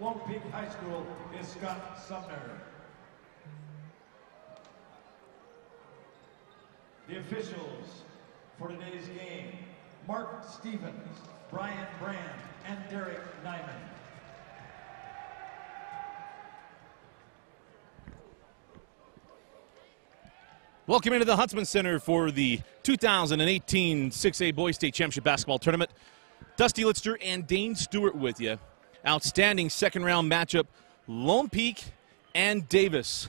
Lone Peak High School is Scott Sumner. The officials for today's game, Mark Stevens, Brian Brand, and Derek Nyman. Welcome into the Huntsman Center for the 2018 6A Boys State Championship Basketball Tournament. Dusty Litster and Dane Stewart with you. Outstanding second round matchup, Lone Peak and Davis.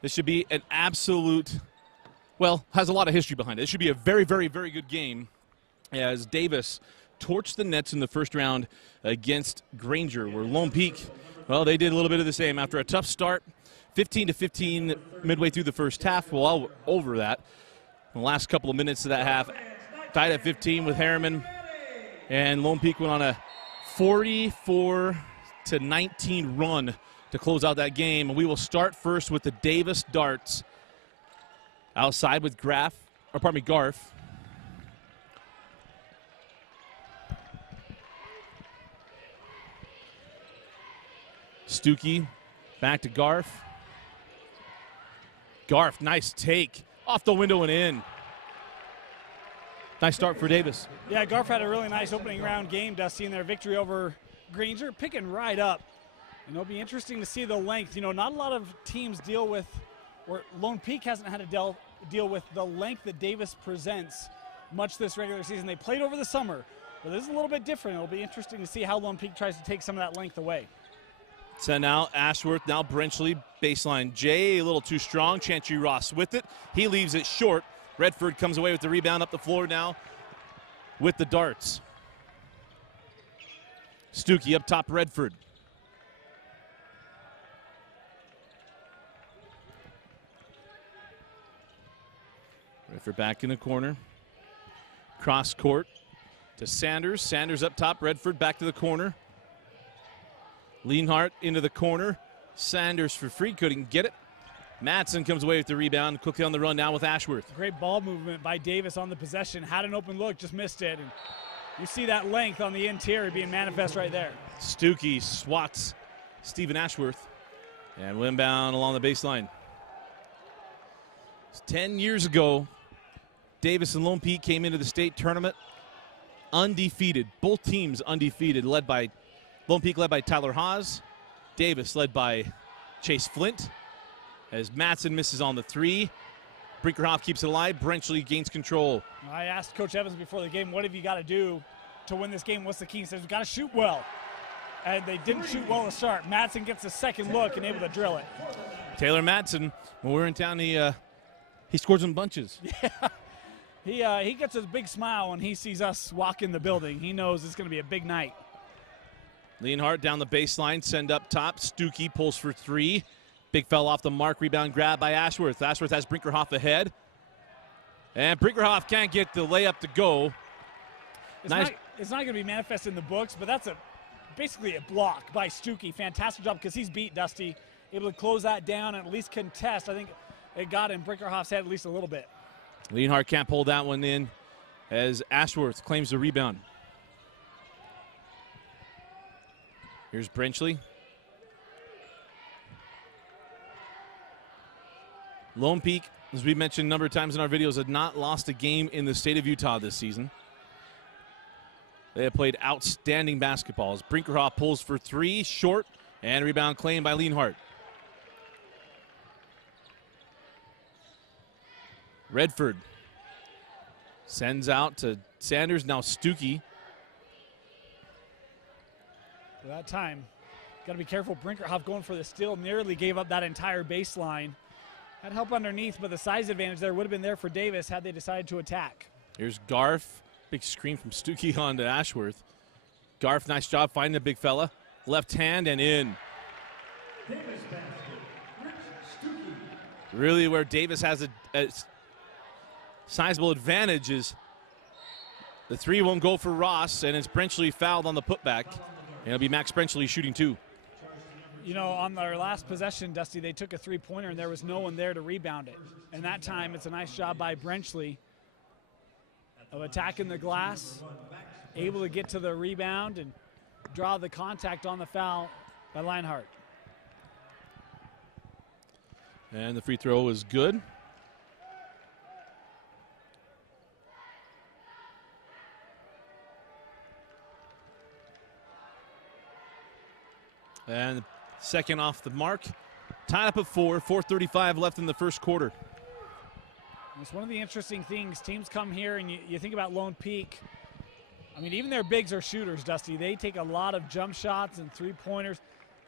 This should be an absolute, well, has a lot of history behind it. This should be a very, very, very good game as Davis torched the Nets in the first round against Granger, where Lone Peak, well, they did a little bit of the same. After a tough start, 15-15 midway through the first half, well, over that. In the last couple of minutes of that half, tied at 15 with Harriman, and Lone Peak went on a 44-19 run to close out that game. And we will start first with the Davis Darts. Outside with Garf. Stuckey back to Garf. Garf, nice take. Off the window and in. Nice start for Davis. Yeah, Garf had a really nice opening round game, Dusty, in their victory over Granger, picking right up. And it'll be interesting to see the length. You know, not a lot of teams deal with, or Lone Peak hasn't had to deal with the length that Davis presents much this regular season. They played over the summer, but this is a little bit different. It'll be interesting to see how Lone Peak tries to take some of that length away. So now Ashworth, now Brenchley, baseline J, a little too strong. Chantry Ross with it. He leaves it short. Redford comes away with the rebound up the floor now with the darts. Stuckey up top, Redford. Redford back in the corner. Cross court to Sanders. Sanders up top, Redford back to the corner. Lienhart into the corner. Sanders for free, couldn't get it. Madsen comes away with the rebound, quickly on the run now with Ashworth. Great ball movement by Davis on the possession. Had an open look, just missed it. And you see that length on the interior being manifest right there. Stuckey swats Stephen Ashworth. And inbound along the baseline. 10 years ago, Davis and Lone Peak came into the state tournament undefeated. Both teams undefeated, Lone Peak led by Tyler Haas. Davis led by Chase Flint. As Madsen misses on the three. Brinkerhoff keeps it alive. Brenchley gains control. I asked Coach Evans before the game, what have you got to do to win this game? What's the key? He says, we've got to shoot well. And they didn't shoot well to start. Madsen gets a second look and able to drill it. Taylor Madsen, when we're in town, he scores in bunches. Yeah, he gets a big smile when he sees us walk in the building. He knows it's going to be a big night. Lienhart down the baseline, send up top. Stuckey pulls for three. Big fell off the mark, rebound grab by Ashworth. Ashworth has Brinkerhoff ahead. And Brinkerhoff can't get the layup to go. It's not going to be manifest in the books, but that's basically a block by Stuckey. Fantastic job because he's beat Dusty. Able to close that down and at least contest. I think it got in Brinkerhoff's head at least a little bit. Lienhart can't pull that one in as Ashworth claims the rebound. Here's Brenchley. Lone Peak, as we mentioned a number of times in our videos, had not lost a game in the state of Utah this season. They have played outstanding basketball as Brinkerhoff pulls for three, short, and rebound claimed by Lienhart. Redford sends out to Sanders, now Stuckey. For that time, got to be careful. Brinkerhoff going for the steal, nearly gave up that entire baseline. Had help underneath, but the size advantage there would have been there for Davis had they decided to attack. Here's Garf. Big screen from Stuckey on to Ashworth. Garf, nice job finding the big fella. Left hand and in. Davis basket, Rich Stuckey. Really where Davis has a sizable advantage is the three won't go for Ross, and it's Brenchley fouled on the putback. And it'll be Max Brenchley shooting two. You know, on their last possession, Dusty, they took a three-pointer, and there was no one there to rebound it. And that time, it's a nice job by Brenchley of attacking the glass, able to get to the rebound, and draw the contact on the foul by Lionheart. And the free throw is good. And second off the mark. Tied up at 4:35 left in the first quarter. It's one of the interesting things. Teams come here and you think about Lone Peak. I mean, even their bigs are shooters, Dusty. They take a lot of jump shots and three-pointers.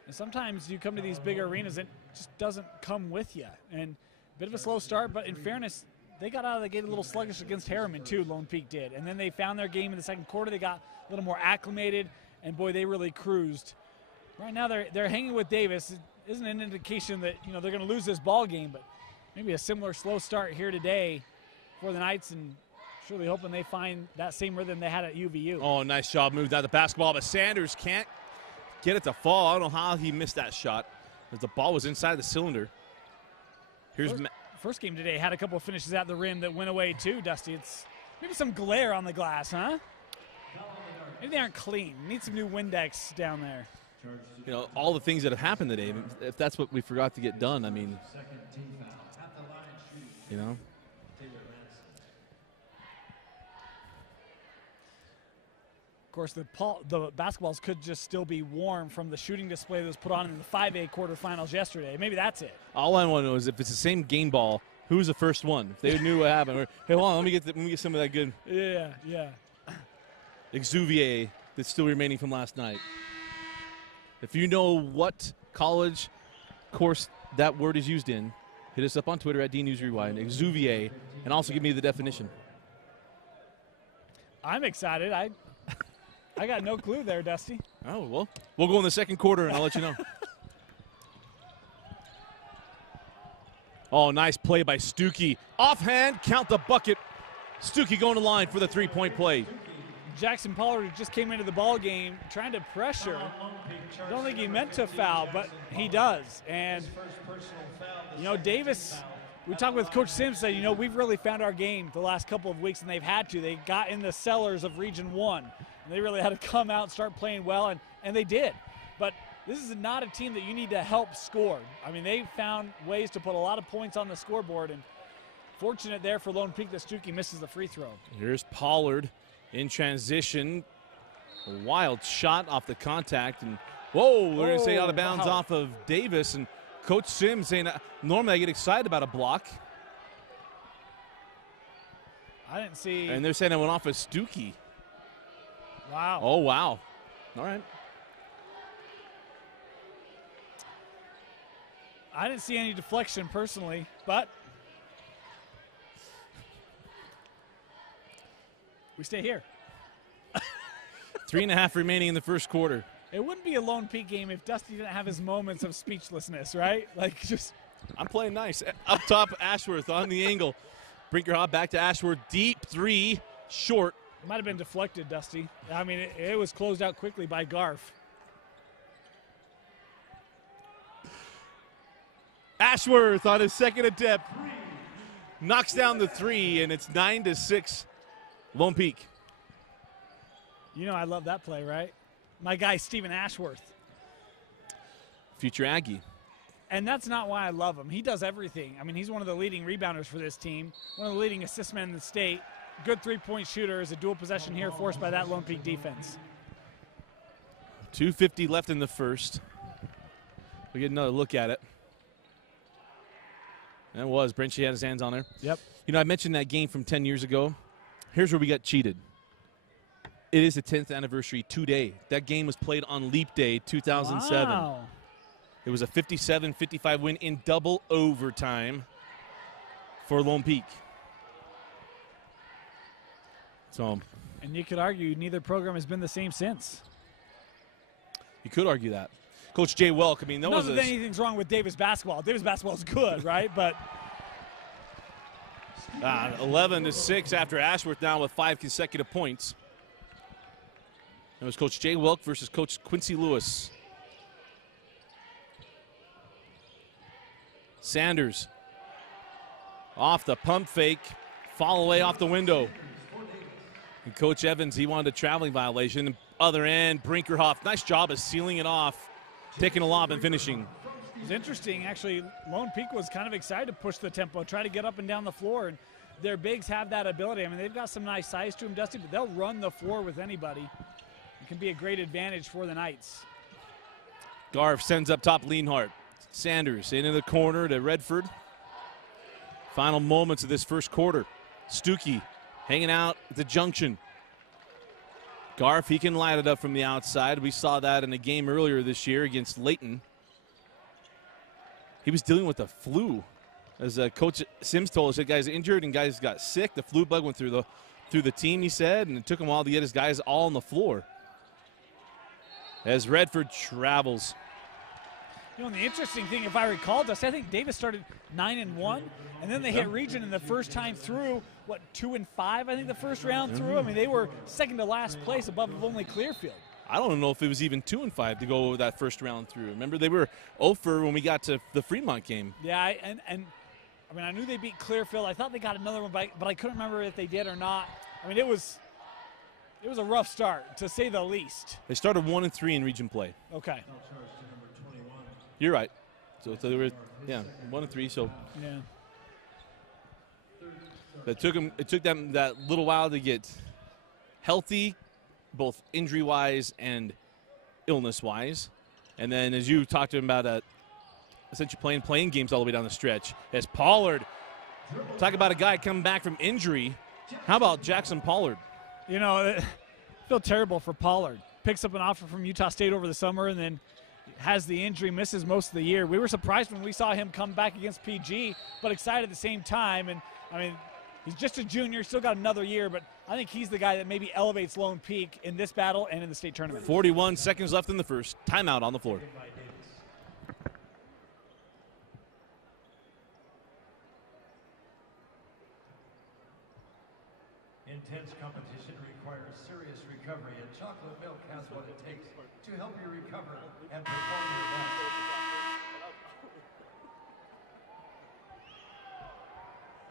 And sometimes you come to these big arenas, it just doesn't come with you. And a bit of a slow start, but in fairness, they got out of the gate a little sluggish against Harriman, too, Lone Peak did. And then they found their game in the second quarter. They got a little more acclimated, and, boy, they really cruised. Right now they're hanging with Davis. It isn't an indication that, they're going to lose this ball game, but maybe a similar slow start here today for the Knights, and surely hoping they find that same rhythm they had at UVU. Oh, nice job moved out the basketball, but Sanders can't get it to fall. I don't know how he missed that shot, as the ball was inside the cylinder. Here's First game today had a couple of finishes at the rim that went away too, Dusty. It's maybe some glare on the glass, huh? Maybe they aren't clean. Need some new Windex down there. All the things that have happened today, if that's what we forgot to get done, I mean, Of course, the basketballs could just still be warm from the shooting display that was put on in the 5A quarterfinals yesterday. Maybe that's it. All I want to know is if it's the same game ball, who's the first one? If they knew what happened. Or, hey, hold on, let me get some of that good. Yeah. Exuvier that's still remaining from last night. If you know what college course that word is used in, hit us up on Twitter at DNewsRewind, Exuvier, and also give me the definition. I'm excited. I got no clue there, Dusty. Oh, well, we'll go in the second quarter, and I'll let you know. Oh, nice play by Stuckey. Offhand, count the bucket. Stuckey going to line for the three-point play. Jackson Pollard just came into the ball game trying to pressure. I don't think he meant to foul, but he does. And, Davis, we talked with Coach Sims, said, we've really found our game the last couple of weeks, and they've had to. They got in the cellars of Region 1. And they really had to come out and start playing well, and they did. But this is not a team that you need to help score. I mean, they found ways to put a lot of points on the scoreboard, and fortunate there for Lone Peak that Stuckey misses the free throw. Here's Pollard in transition. A wild shot off the contact, and whoa, we're going to say out of bounds off of Davis. And Coach Sims saying, normally I get excited about a block. I didn't see. And they're saying it went off of Stuckey. Wow. Oh, wow. All right. I didn't see any deflection personally, but we stay here. 3.5 remaining in the first quarter. It wouldn't be a Lone Peak game if Dusty didn't have his moments of speechlessness, right? I'm playing nice. Up top, Ashworth on the angle. Brinkerhoff back to Ashworth. Deep three, short. Might have been deflected, Dusty. I mean, it was closed out quickly by Garf. Ashworth on his second attempt. Knocks down the three, and it's 9-6 Lone Peak. I love that play, right? My guy, Stephen Ashworth. Future Aggie. And that's not why I love him. He does everything. I mean, he's one of the leading rebounders for this team, one of the leading assist men in the state. Good three-point shooter. Is a dual possession here forced by that Lone Peak defense. 2:50 left in the first. We get another look at it. That was. Brinchy had his hands on her. Yep. I mentioned that game from 10 years ago. Here's where we got cheated. It is the 10th anniversary today. That game was played on Leap Day 2007. Wow. It was a 57-55 win in double overtime for Lone Peak. And you could argue neither program has been the same since. You could argue that. Coach Jay Welk, Not that anything's wrong with Davis basketball. Davis basketball is good, right? But 11-6 after Ashworth now with 5 consecutive points. It was Coach Jay Welk versus Coach Quincy Lewis. Sanders off the pump fake, fall away off the window. And Coach Evans, he wanted a traveling violation. Other end, Brinkerhoff. Nice job of sealing it off, taking a lob and finishing. It was interesting, actually. Lone Peak was kind of excited to push the tempo, try to get up and down the floor, and their bigs have that ability. I mean, they've got some nice size to them, Dusty, but they'll run the floor with anybody. It can be a great advantage for the Knights. Garf sends up top Lienhart. Sanders into the corner to Redford. Final moments of this first quarter. Stuckey hanging out at the junction. Garf, he can light it up from the outside. We saw that in a game earlier this year against Layton. He was dealing with the flu. As Coach Sims told us, that guy's injured and guys got sick. The flu bug went through the team, he said, and it took him a while to get his guys all on the floor. As Redford travels. You know, and the interesting thing, if I recall, Dusty, I think Davis started 9-1, and then they hit Region in the first time through, 2-5, I think the first round through. I mean, they were second to last place above only Clearfield. I don't know if it was even 2-5 to go that first round through. Remember, they were 0-for when we got to the Fremont game. Yeah, and I mean, I knew they beat Clearfield. I thought they got another one, but I couldn't remember if they did or not. I mean, it was a rough start, to say the least. They started 1-3 in region play. Okay. You're right. So they were, 1-3. So yeah, it took them that little while to get healthy, both injury-wise and illness-wise. And then, as you talked to him about, essentially playing games all the way down the stretch. As Pollard, talk about a guy coming back from injury. How about Jackson Pollard? You know, I feel terrible for Pollard. Picks up an offer from Utah State over the summer and then has the injury, misses most of the year. We were surprised when we saw him come back against PG, but excited at the same time. And, I mean, he's just a junior, still got another year, but I think he's the guy that maybe elevates Lone Peak in this battle and in the state tournament. 41 seconds left in the first. Timeout on the floor. Intense competition requires serious recovery, and chocolate milk has what it takes to help you recover and perform your best.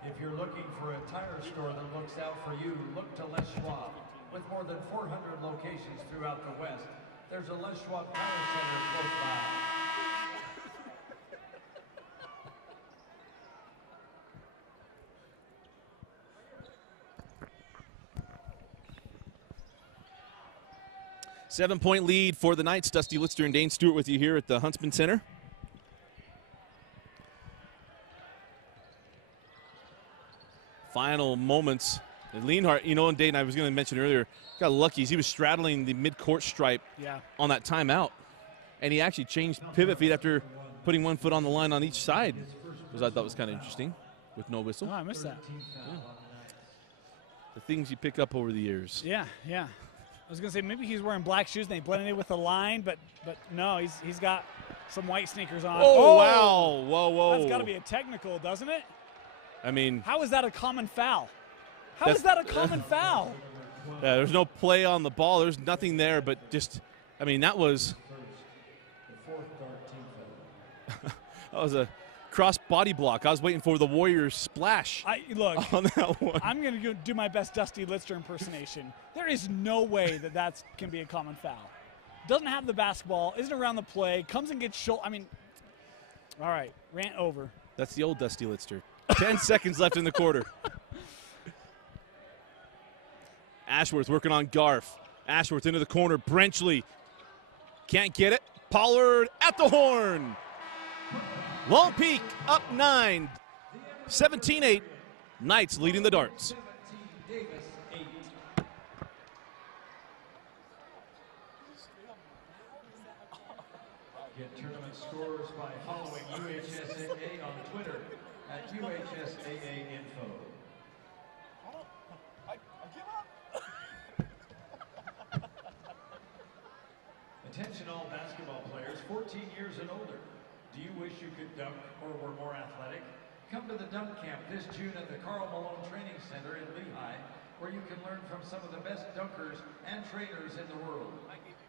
If you're looking for a tire store that looks out for you, look to Les Schwab. With more than 400 locations throughout the West, there's a Les Schwab Tire Center close by. Seven-point lead for the Knights. Dusty Litster and Dane Stewart with you here at the Huntsman Center. Final moments. And Lienhart, and Dane, I was going to mention earlier, got lucky. He was straddling the mid-court stripe on that timeout. And he actually changed pivot feet after putting one foot on the line on each side, which I thought was kind of interesting with no whistle. Oh, I missed that. Yeah. The things you pick up over the years. Yeah. I was going to say maybe he's wearing black shoes and they blended in with the line, but no, he's got some white sneakers on. Oh, wow. Whoa. That's got to be a technical, doesn't it? I mean. How is that a common foul? How is that a common foul? Yeah, there's no play on the ball. There's nothing there, but just, I mean, that was a cross body block. I was waiting for the Warriors splash on that one. I'm going to do my best Dusty Litster impersonation. There is no way that can be a common foul. Doesn't have the basketball, isn't around the play, comes and gets shoulder. I mean, all right, rant over. That's the old Dusty Litster. 10 seconds left in the quarter. Ashworth working on Garf. Ashworth into the corner. Brenchley can't get it. Pollard at the horn. Lone Peak up 9. 17-8. Knights leading the darts. Get tournament scores by following UHSAA on Twitter at UHSAA Info. Attention all basketball players 14 years and older. Do you wish you could dunk or were more athletic? Come to the dunk camp this June at the Carl Malone Training Center in Lehigh, where you can learn from some of the best dunkers and trainers in the world.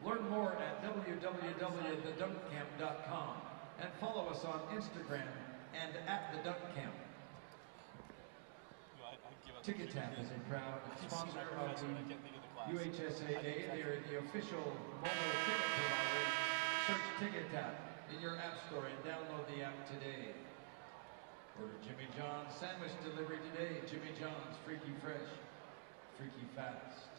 Learn more at www.thedunkcamp.com and follow us on Instagram and at the Dunk Camp. TicketTap is a proud sponsor of the UHSAA, they're the official mobile ticket provider. Search Ticket Tap in your app store and download the app today. Order Jimmy John's sandwich delivery today. Jimmy John's, freaky fresh, freaky fast.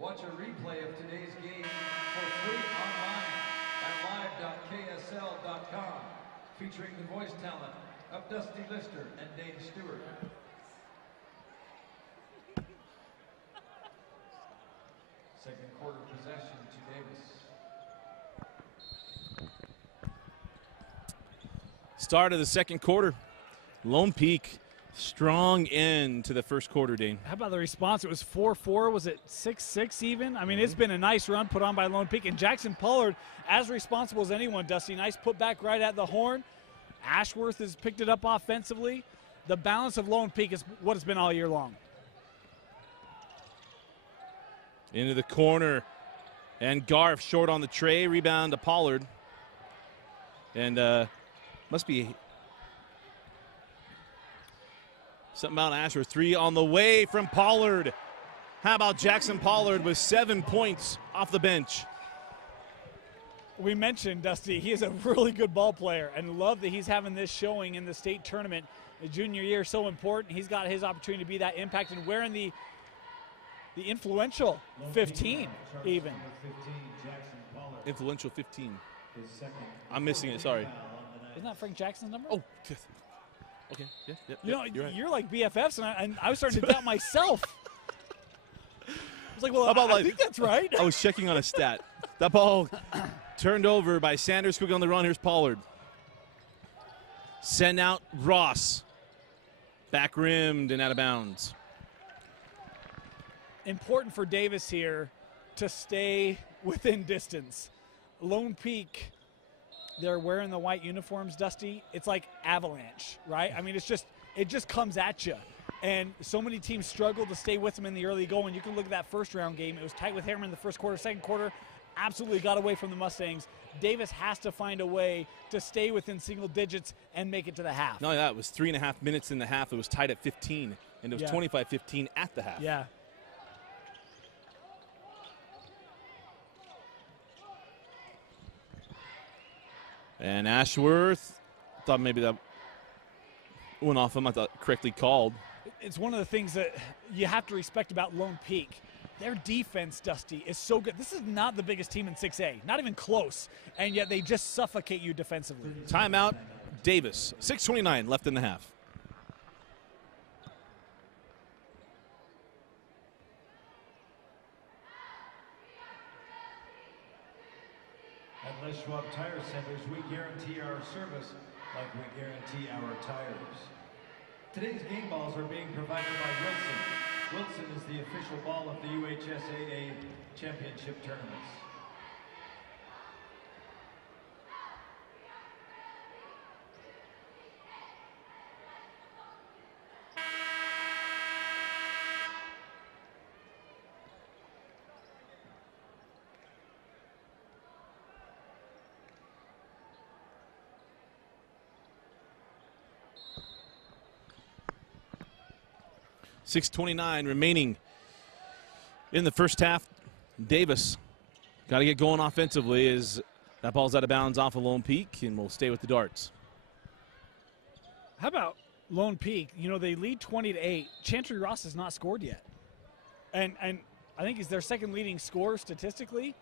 Watch a replay of today's game for free online at live.ksl.com, featuring the voice talent of Dusty Lister and Dane Stewart. Second quarter possession to Davis. Start of the second quarter. Lone Peak, strong end to the first quarter, Dane. How about the response? It was 4-4. Was it 6-6 even? I mean, it's been a nice run put on by Lone Peak. And Jackson Pollard, as responsible as anyone, Dusty. Nice put back right at the horn. Ashworth has picked it up offensively. The balance of Lone Peak is what it's been all year long. Into the corner. And Garf short on the tray. Rebound to Pollard. And must be something about Ashworth. 3 on the way from Pollard. How about Jackson Pollard with 7 points off the bench? We mentioned, Dusty, he is a really good ball player, and love that he's having this showing in the state tournament. The junior year is so important. He's got his opportunity to be that impact and wearing the influential 15 even. Influential 15. I'm missing it, sorry. Isn't that Frank Jackson's number? Oh, okay. Yeah, you know, you're right. You're like BFFs, and I was starting to doubt myself. I was like, well, I think that's right. I was checking on a stat. That ball turned over by Sanders. Quick on the run. Here's Pollard. Send out Ross. Back rimmed and out of bounds. Important for Davis here to stay within distance. Lone Peak, they're wearing the white uniforms, Dusty. It's like avalanche, right? I mean, it just comes at you. And so many teams struggle to stay with them in the early going. You can look at that first round game. It was tight with Harriman in the first quarter. Second quarter, absolutely got away from the Mustangs. Davis has to find a way to stay within single digits and make it to the half. No, that was 3.5 minutes in the half. It was tied at 15, and it was 25-15 at the half. Yeah. And Ashworth, thought maybe that went off him. I thought correctly called. It's one of the things that you have to respect about Lone Peak. Their defense, Dusty, is so good. This is not the biggest team in 6A, not even close, and yet they just suffocate you defensively. Timeout, Davis. 6:29 left in the half. At Les Schwab Tire Centers, we guarantee our service like we guarantee our tires. Today's game balls are being provided by Wilson. Wilson is the official ball of the UHSAA championship tournaments. .6:29 remaining in the first half. Davis got to get going offensively as that ball's out of bounds off of Lone Peak, and we'll stay with the Darts. How about Lone Peak? You know, they lead 20-8. Chantry Ross has not scored yet. And I think he's their second leading scorer statistically.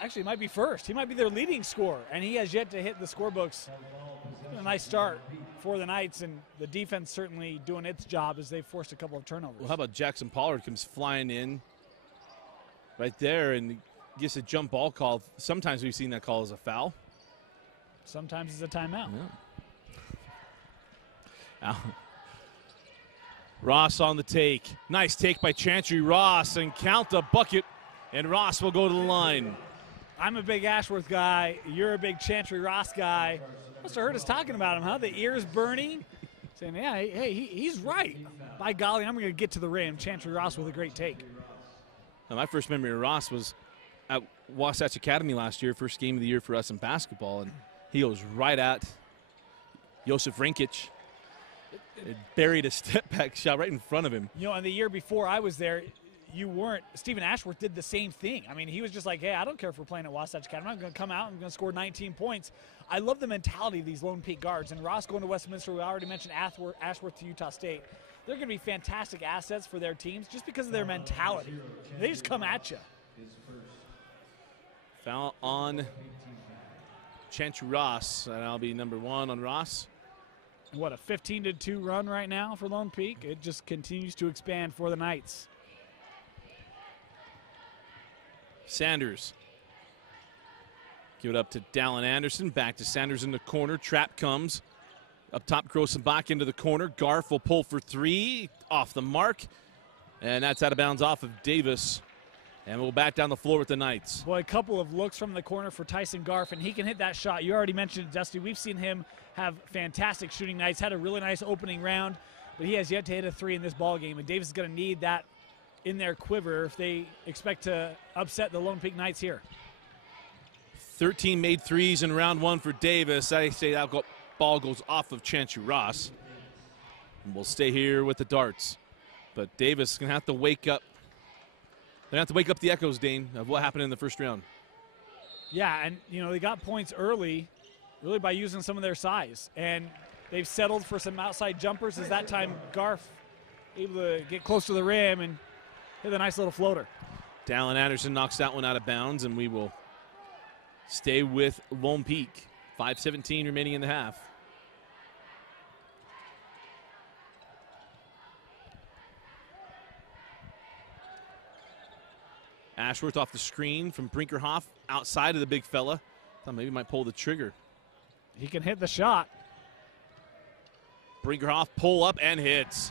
Actually, he might be first. He might be their leading scorer, and he has yet to hit the scorebooks. A nice start for the Knights, and the defense certainly doing its job as they've forced a couple of turnovers. Well, how about Jackson Pollard comes flying in right there and gets a jump ball call. Sometimes we've seen that call as a foul. Sometimes it's a timeout. Yeah. Ross on the take. Nice take by Chantry Ross, and count the bucket, and Ross will go to the line. I'm a big Ashworth guy. You're a big Chantry Ross guy. Must have heard us talking about him, huh? The ears burning. Saying, yeah, hey, he's right. By golly, I'm going to get to the rim. Chantry Ross with a great take. Now, my first memory of Ross was at Wasatch Academy last year, first game of the year for us in basketball, and he goes right at Josef Rinkic. It buried a step-back shot right in front of him. You know, and the year before I was there, you weren't. Stephen Ashworth did the same thing. I mean, he was just like, hey, I don't care if we're playing at Wasatch Academy. I'm going to come out and I'm going to score 19 points. I love the mentality of these Lone Peak guards. And Ross going to Westminster, we already mentioned Ashworth to Utah State. They're going to be fantastic assets for their teams just because of their mentality. They just come at you. Foul on Chantry Ross. That'll be number 1 on Ross. What, a 15-2 run right now for Lone Peak? It just continues to expand for the Knights. Sanders. Give it up to Dallin Anderson. Back to Sanders in the corner. Trap comes. Up top, Grossenbach into the corner. Garf will pull for 3. Off the mark. And that's out of bounds off of Davis. And we'll back down the floor with the Knights. Boy, a couple of looks from the corner for Tyson Garf, and he can hit that shot. You already mentioned it, Dusty. We've seen him have fantastic shooting nights. Had a really nice opening round, but he has yet to hit a 3 in this ball game. And Davis is going to need that in their quiver if they expect to upset the Lone Peak Knights here. 13 made threes in round 1 for Davis. I say that ball goes off of Chantry Ross. And we'll stay here with the darts. But Davis is going to have to wake up. They're going to have to wake up the echoes, Dane, of what happened in the first round. Yeah, and, they got points early, really by using some of their size. And they've settled for some outside jumpers as that time Garf able to get close to the rim and hit a nice little floater. Dallin Anderson knocks that one out of bounds, and we will stay with Lone Peak. 5:17 remaining in the half. Ashworth off the screen from Brinkerhoff outside of the big fella. Thought maybe he might pull the trigger. He can hit the shot. Brinkerhoff pull up and hits.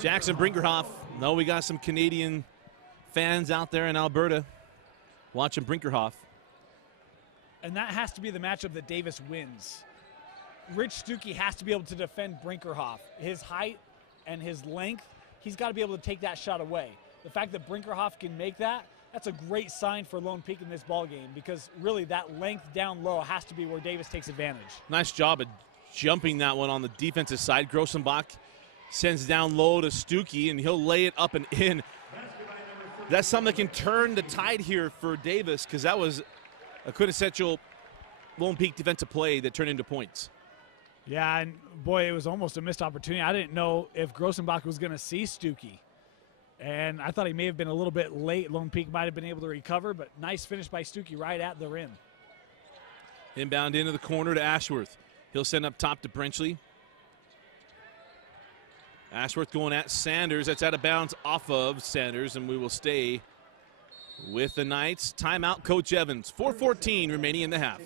Jackson Brinkerhoff. No, we got some Canadian fans out there in Alberta watching Brinkerhoff. And that has to be the matchup that Davis wins. Rich Stuckey has to be able to defend Brinkerhoff. His height and his length, he's got to be able to take that shot away. The fact that Brinkerhoff can make that, that's a great sign for Lone Peak in this ball game because really that length down low has to be where Davis takes advantage. Nice job of jumping that one on the defensive side. Grossenbach sends down low to Stuckey, and he'll lay it up and in. That's something that can turn the tide here for Davis because that was a quintessential Lone Peak defensive play that turned into points. Yeah, and boy, it was almost a missed opportunity. I didn't know if Grossenbach was going to see Stuckey. And I thought he may have been a little bit late. Lone Peak might have been able to recover, but nice finish by Stuckey right at the rim. Inbound into the corner to Ashworth. He'll send up top to Brenchley. Ashworth going at Sanders. That's out of bounds off of Sanders, and we will stay with the Knights. Timeout, Coach Evans. 4:14 remaining in the half.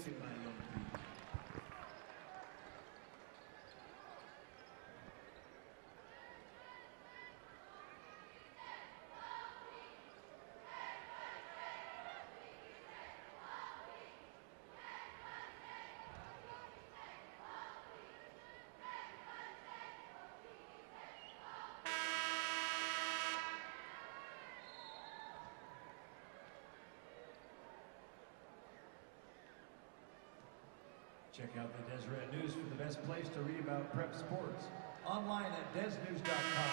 Check out the Deseret News for the best place to read about prep sports. Online at desnews.com.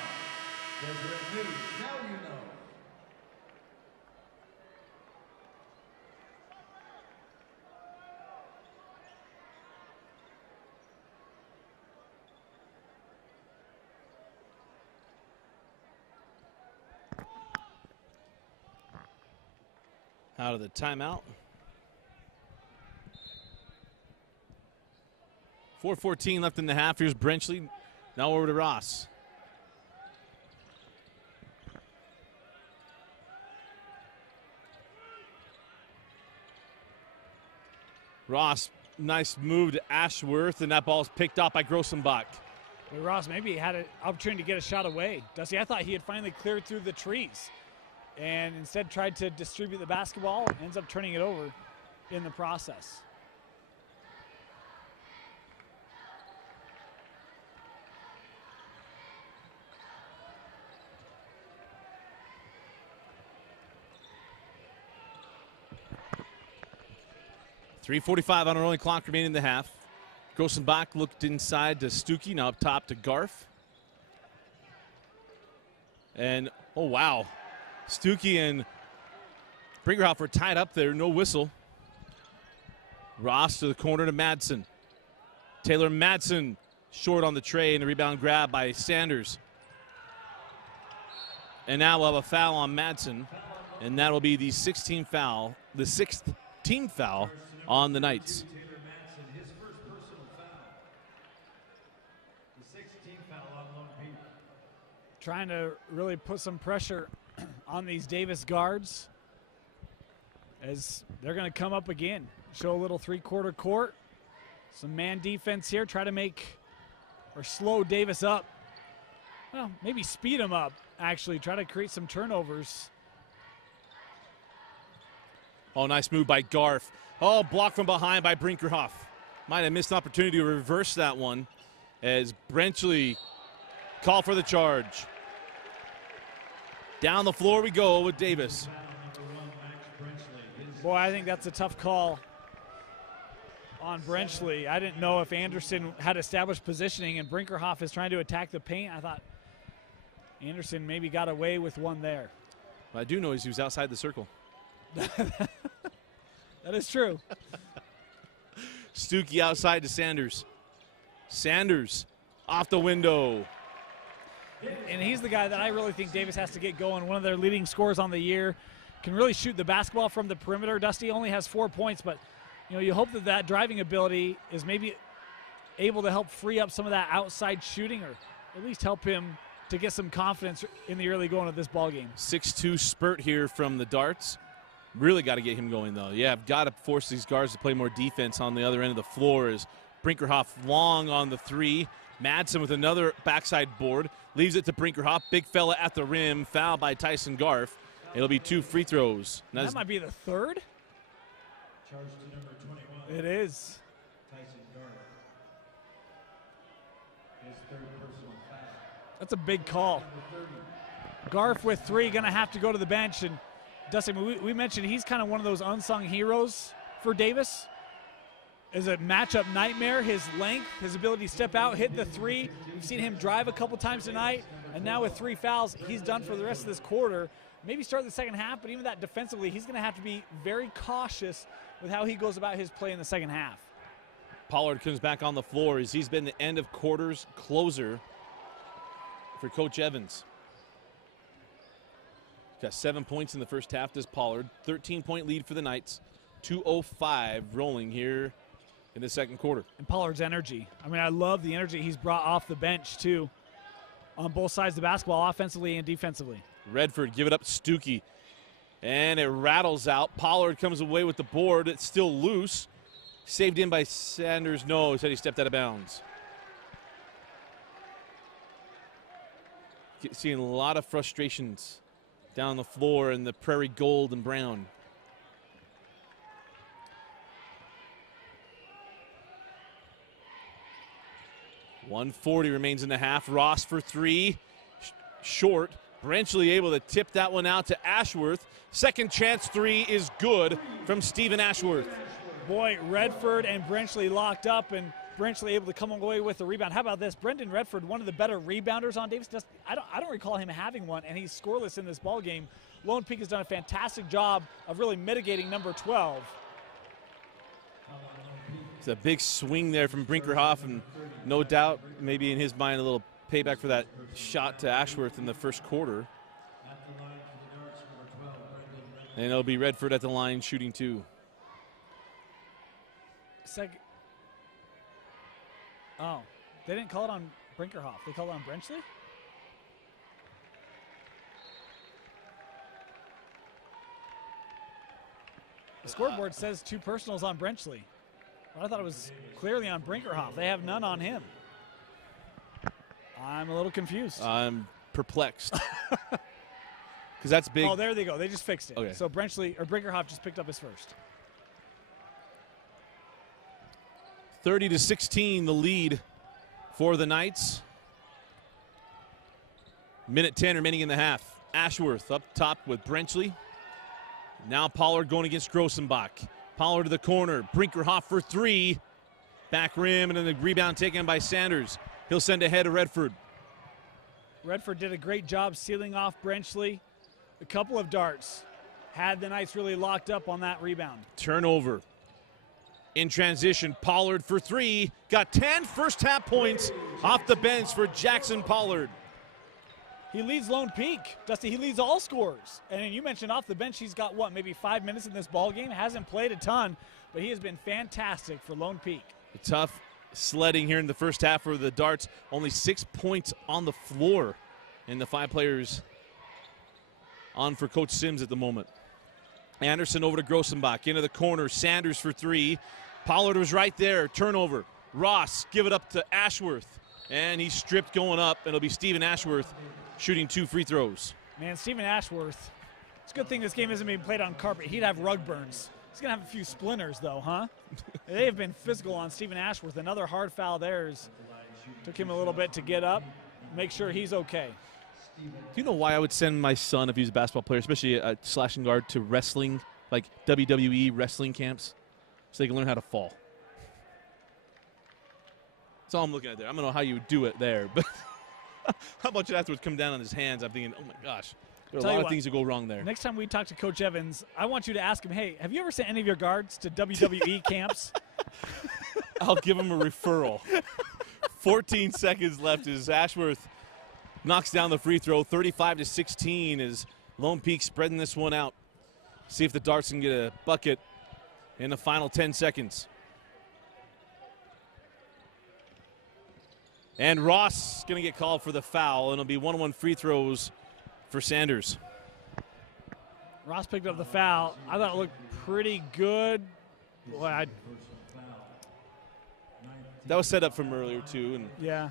Deseret News, now you know. Out of the timeout. 4:14 left in the half. Here's Brenchley. Now over to Ross. Ross, nice move to Ashworth, and that ball's picked up by Grossenbach. Well, Ross maybe had an opportunity to get a shot away. Dusty, I thought he had finally cleared through the trees and instead tried to distribute the basketball, ends up turning it over in the process. .345 on our only clock remaining in the half. Grossenbach looked inside to Stuckey, now up top to Garf. And, oh, wow. Stuckey and Brinkerhoff were tied up there. No whistle. Ross to the corner to Madsen. Taylor Madsen short on the tray, and the rebound grab by Sanders. And now we'll have a foul on Madsen, and that will be the 16th foul, the 6th team foul on the Knights. Taylor Madsen, his first personal foul. The 16th foul on Lone Peak. Trying to really put some pressure on these Davis guards as they're going to come up again. Show a little three-quarter court. Some man defense here. Try to make or slow Davis up. Well, maybe speed him up, actually. Try to create some turnovers. Oh, nice move by Garf. Oh, blocked from behind by Brinkerhoff. Might have missed an opportunity to reverse that one as Brenchley called for the charge. Down the floor we go with Davis. Boy, I think that's a tough call on Brenchley. I didn't know if Anderson had established positioning and Brinkerhoff is trying to attack the paint. I thought Anderson maybe got away with one there. What I do know is he was outside the circle. That is true. Stuckey outside to Sanders. Sanders off the window. And he's the guy that I really think Davis has to get going. One of their leading scorers on the year. Can really shoot the basketball from the perimeter. Dusty only has 4 points, but you hope that that driving ability is maybe able to help free up some of that outside shooting, or at least help him to get some confidence in the early going of this ball game. 6-2 spurt here from the Darts. Really got to get him going, though. Yeah, I've got to force these guards to play more defense on the other end of the floor. As Brinkerhoff long on the three. Madsen with another backside board. Leaves it to Brinkerhoff. Big fella at the rim. Foul by Tyson Garf. It'll be 2 free throws. That might be the third. Charge to number 21. It is. Tyson Garf. His third personal foul. That's a big call. Garf with 3, going to have to go to the bench. And Dusty, we mentioned he's kind of one of those unsung heroes for Davis. Is a matchup nightmare. His length, his ability to step out, hit the 3. We've seen him drive a couple times tonight. And now with 3 fouls, he's done for the rest of this quarter. Maybe start the second half, but even that defensively, he's going to have to be very cautious with how he goes about his play in the second half. Pollard comes back on the floor as he's been the end of quarters closer for Coach Evans. Got 7 points in the first half, does Pollard. 13-point lead for the Knights. 2:05 rolling here in the second quarter. And Pollard's energy. I mean, I love the energy he's brought off the bench, too, on both sides of the basketball, offensively and defensively. Redford give it up to Stuckey. And it rattles out. Pollard comes away with the board. It's still loose. Saved in by Sanders. No, he said he stepped out of bounds. Seeing a lot of frustrations down the floor in the Prairie Gold and Brown. .140 remains in the half. Ross for 3. Short. Brenchley able to tip that one out to Ashworth. Second chance 3 is good from Stephen Ashworth. Boy, Redford and Brenchley locked up, and Brenchley able to come away with the rebound. How about this? Brendan Redford, one of the better rebounders on Davis. I don't recall him having one, and he's scoreless in this ball game. Lone Peak has done a fantastic job of really mitigating number 12. It's a big swing there from Brinkerhoff, and no doubt maybe in his mind a little payback for that shot to Ashworth in the first quarter. And it'll be Redford at the line shooting 2. Oh, they didn't call it on Brinkerhoff. They called it on Brenchley? The scoreboard says 2 personals on Brenchley. But I thought it was clearly on Brinkerhoff. They have none on him. I'm a little confused. I'm perplexed. Because that's big. Oh, there they go. They just fixed it. Okay. So Brinkerhoff just picked up his first. 30-16 the lead for the Knights. Minute 10 remaining in the half. Ashworth up top with Brenchley. Now Pollard going against Grossenbach. Pollard to the corner. Brinkerhoff for 3. Back rim, and then the rebound taken by Sanders. He'll send ahead to Redford. Redford did a great job sealing off Brenchley. A couple of darts. Had the Knights really locked up on that rebound. Turnover. In transition, Pollard for three. Got 10 first half points off the bench for Jackson Pollard. He leads Lone Peak. Dusty, he leads all scorers. And you mentioned off the bench, he's got, what, maybe 5 minutes in this ball game? Hasn't played a ton, but he has been fantastic for Lone Peak. Tough sledding here in the first half for the Darts. Only 6 points on the floor. And the 5 players on for Coach Sims at the moment. Anderson over to Grossenbach, into the corner. Sanders for three. Pollard was right there. Turnover. Ross, give it up to Ashworth. And he's stripped going up. It'll be Stephen Ashworth shooting 2 free throws. Man, Stephen Ashworth, it's a good thing this game isn't being played on carpet. He'd have rug burns. He's going to have a few splinters, though, huh? They have been physical on Stephen Ashworth. Another hard foul there. Took him a little bit to get up. Make sure he's okay. Do you know why I would send my son, if he was a basketball player, especially a slashing guard, to wrestling, like WWE wrestling camps, so they can learn how to fall? That's all I'm looking at there. I don't know how you would do it there, but how about you afterwards come down on his hands? I'm thinking, oh my gosh, there are a lot of things that go wrong there. Next time we talk to Coach Evans, I want you to ask him, hey, have you ever sent any of your guards to WWE camps? I'll give him a referral. 14 seconds left as Ashworth knocks down the free throw. 35-16 as Lone Peak spreading this one out. See if the Darts can get a bucket in the final 10 seconds. And Ross is going to get called for the foul, and it'll be 1-1 free throws for Sanders. Ross picked up the foul. I thought it looked pretty good. Boy, that was set up from earlier, too. And yeah.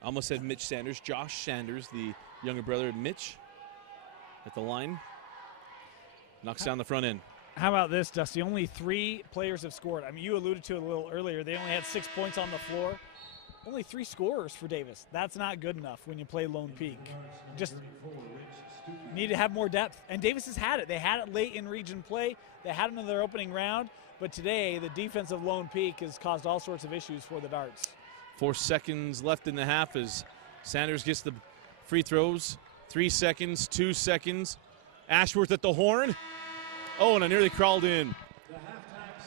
I almost said Mitch Sanders. Josh Sanders, the younger brother of Mitch, at the line. Knocks down the front end. How about this, Dusty? Only 3 players have scored. I mean, you alluded to it a little earlier. They only had 6 points on the floor. Only 3 scorers for Davis. That's not good enough when you play Lone Peak. Just need to have more depth. And Davis has had it. They had it late in region play. They had it in their opening round. But today, the defense of Lone Peak has caused all sorts of issues for the Darts. 4 seconds left in the half as Sanders gets the free throws. 3 seconds, 2 seconds. Ashworth at the horn. Oh, and I nearly crawled in.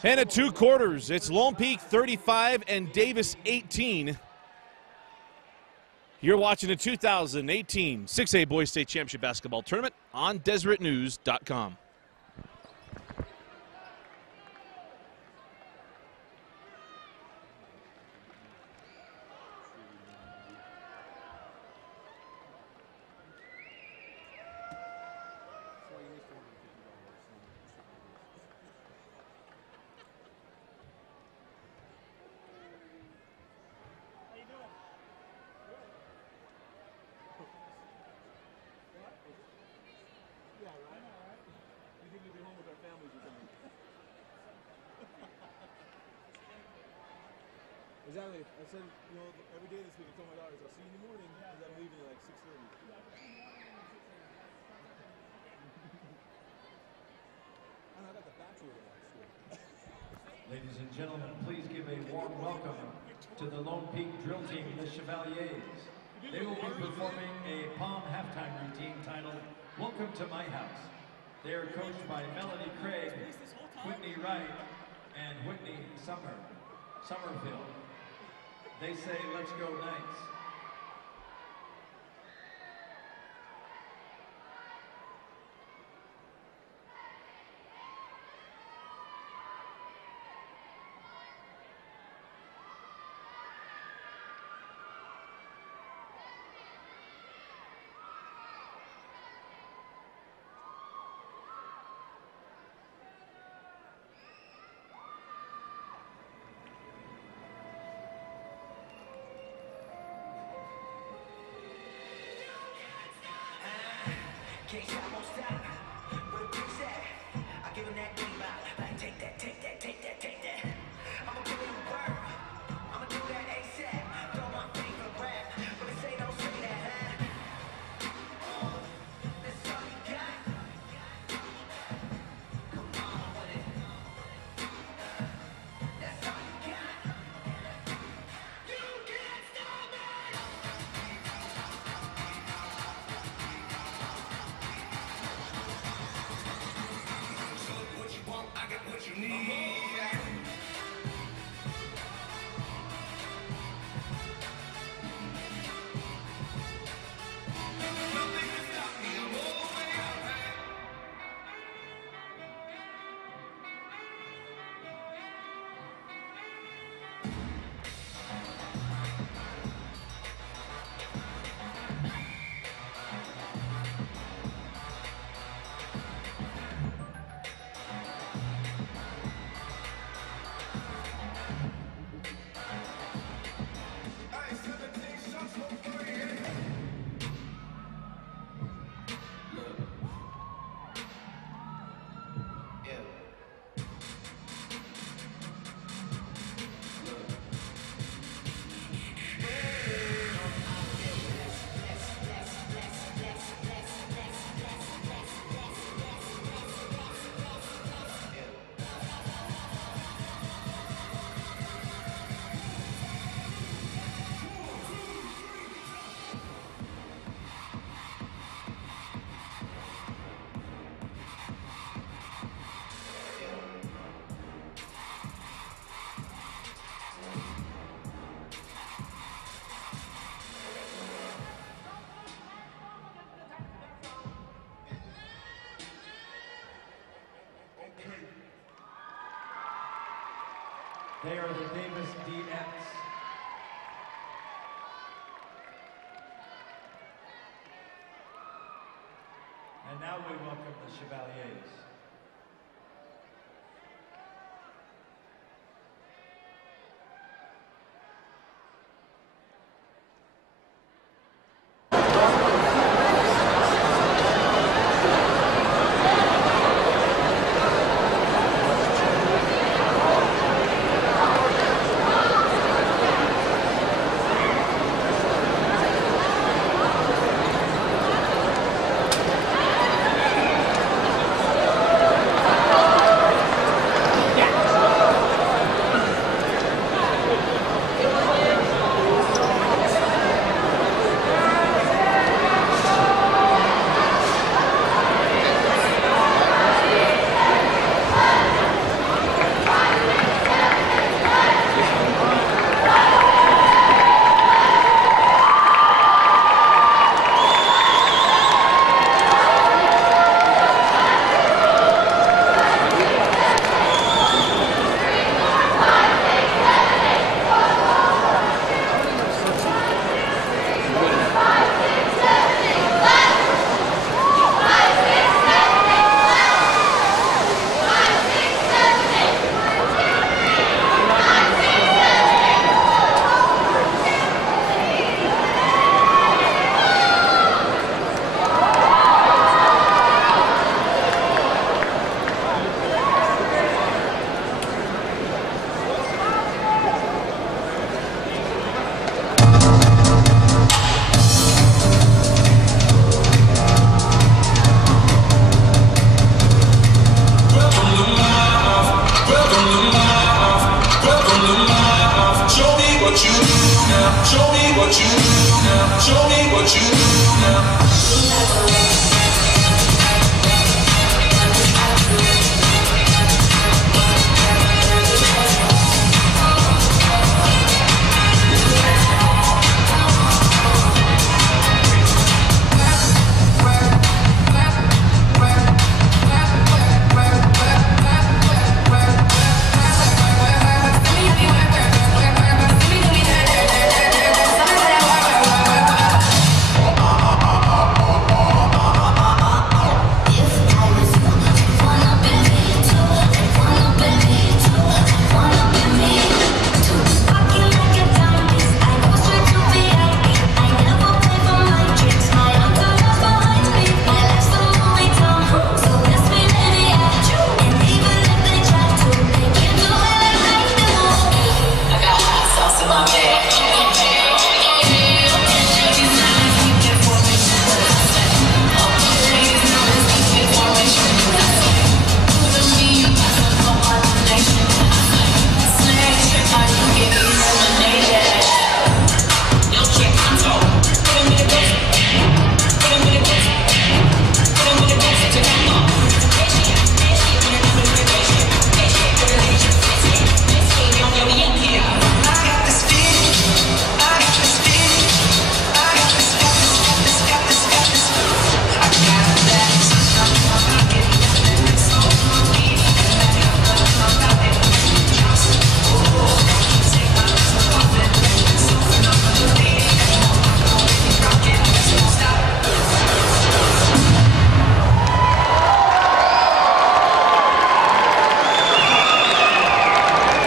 And at 2 quarters, it's Lone Peak 35 and Davis 18. You're watching the 2018 6A Boys State Championship Basketball Tournament on DeseretNews.com. Exactly. I said, every day this week I told my daughters, I'll see you in the morning because I'm leaving at like 6:30. I got the bachelor in that school. Ladies and gentlemen, please give a warm welcome to the Lone Peak drill team, the Chevaliers. They will be performing a Palm halftime routine titled Welcome to My House. They are coached by Melanie Craig, Whitney Wright, and Whitney Somerville. They say, let's go Knights. They are the Davis D-Ets. And now we welcome the Chevaliers.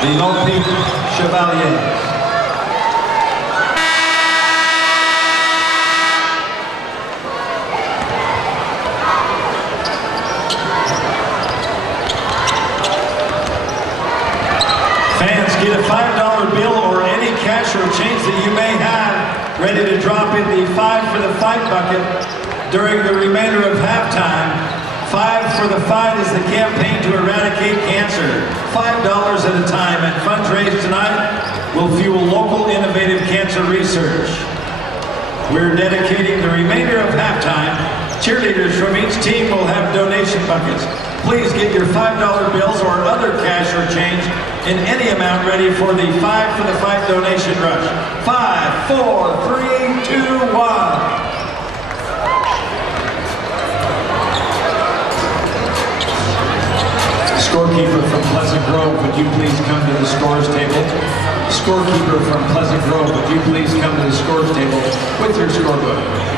The Lone Peak Chevaliers. Fans, get a $5 bill or any cash or change that you may have ready to drop in the 5 for the Fight bucket during the remainder of halftime. 5 for the Fight is the campaign to eradicate cancer. $5 at a time, and funds raised tonight will fuel local innovative cancer research. We're dedicating the remainder of halftime. Cheerleaders from each team will have donation buckets. Please get your $5 bills or other cash or change in any amount ready for the 5 for the Fight donation rush. 5, 4, 3, 2, 1. Scorekeeper from Pleasant Grove, would you please come to the scores table? Scorekeeper from Pleasant Grove, would you please come to the scores table with your scorebook?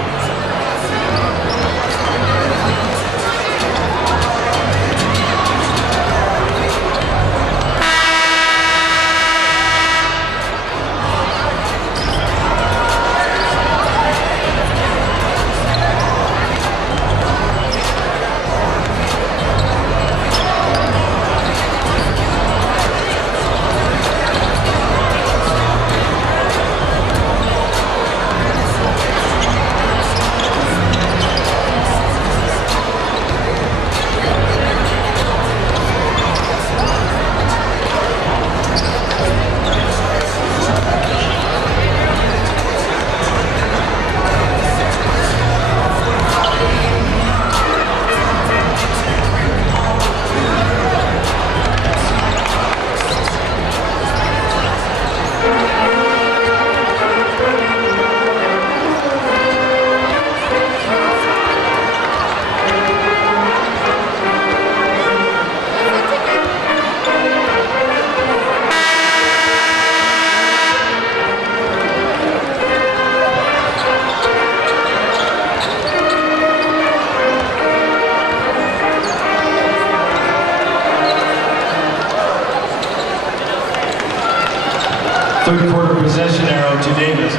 Third quarter possession arrow to Davis.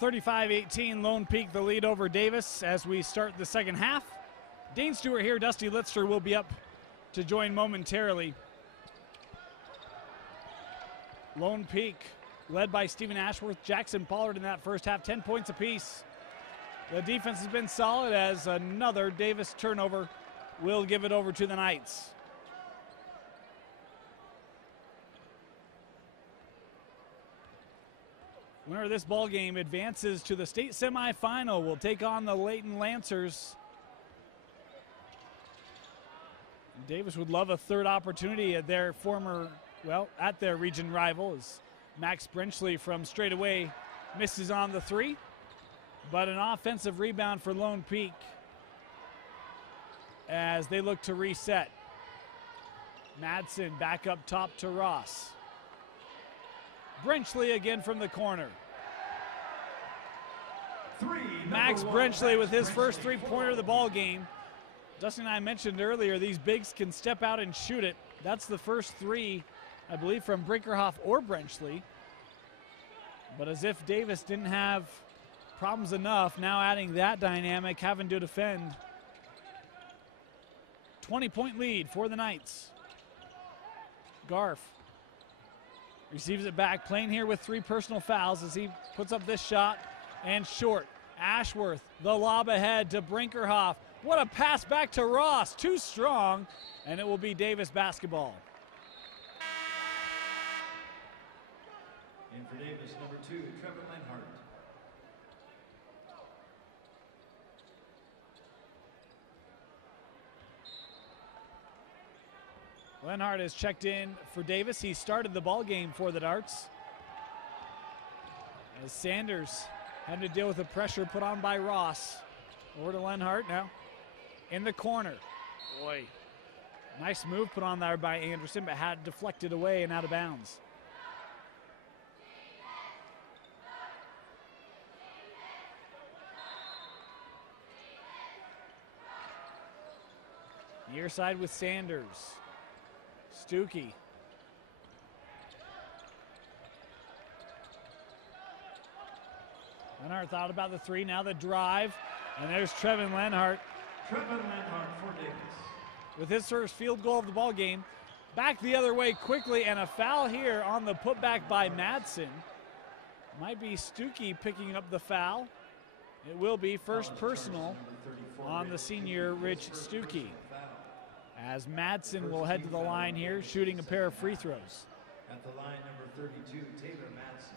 (35-18) Lone Peak the lead over Davis as we start the second half. Dane Stewart here, Dusty Litster will be up to join momentarily. Lone Peak led by Stephen Ashworth, Jackson Pollard in that first half, 10 points apiece. The defense has been solid as another Davis turnover will give it over to the Knights. Winner of this ball game advances to the state semifinal. Will take on the Layton Lancers. Davis would love a third opportunity at their at their region rival as Max Brenchley from straight away misses on the three, but an offensive rebound for Lone Peak as they look to reset. Madsen back up top to Ross. Brenchley again from the corner. Max Brenchley with his first three-pointer of the ball game. Dustin and I mentioned earlier, these bigs can step out and shoot it. That's the first three, I believe, from Brinkerhoff or Brenchley. But as if Davis didn't have problems enough, now adding that dynamic, having to defend. 20-point lead for the Knights. Garf receives it back, playing here with three personal fouls as he puts up this shot and short. Ashworth, the lob ahead to Brinkerhoff. What a pass back to Ross, too strong, and it will be Davis basketball. And for Davis, number 2, Trevor Lenhart. Lenhart has checked in for Davis. He started the ball game for the Darts. As Sanders having to deal with the pressure put on by Ross. Over to Lenhart now. In the corner. Boy, nice move put on there by Anderson, but had deflected away and out of bounds. Near side with Sanders. Stuckey. Lenhart thought about the three, now the drive, and there's Trevin Lenhart. Trevin Lenhart for Davis. With his first field goal of the ball game. Back the other way quickly, and a foul here on the putback by Madsen. Might be Stuckey picking up the foul. It will be first personal on the senior Rich Stuckey. As Madsen will head to the line here, shooting a pair of free throws. At the line, number 32, Taylor Madsen.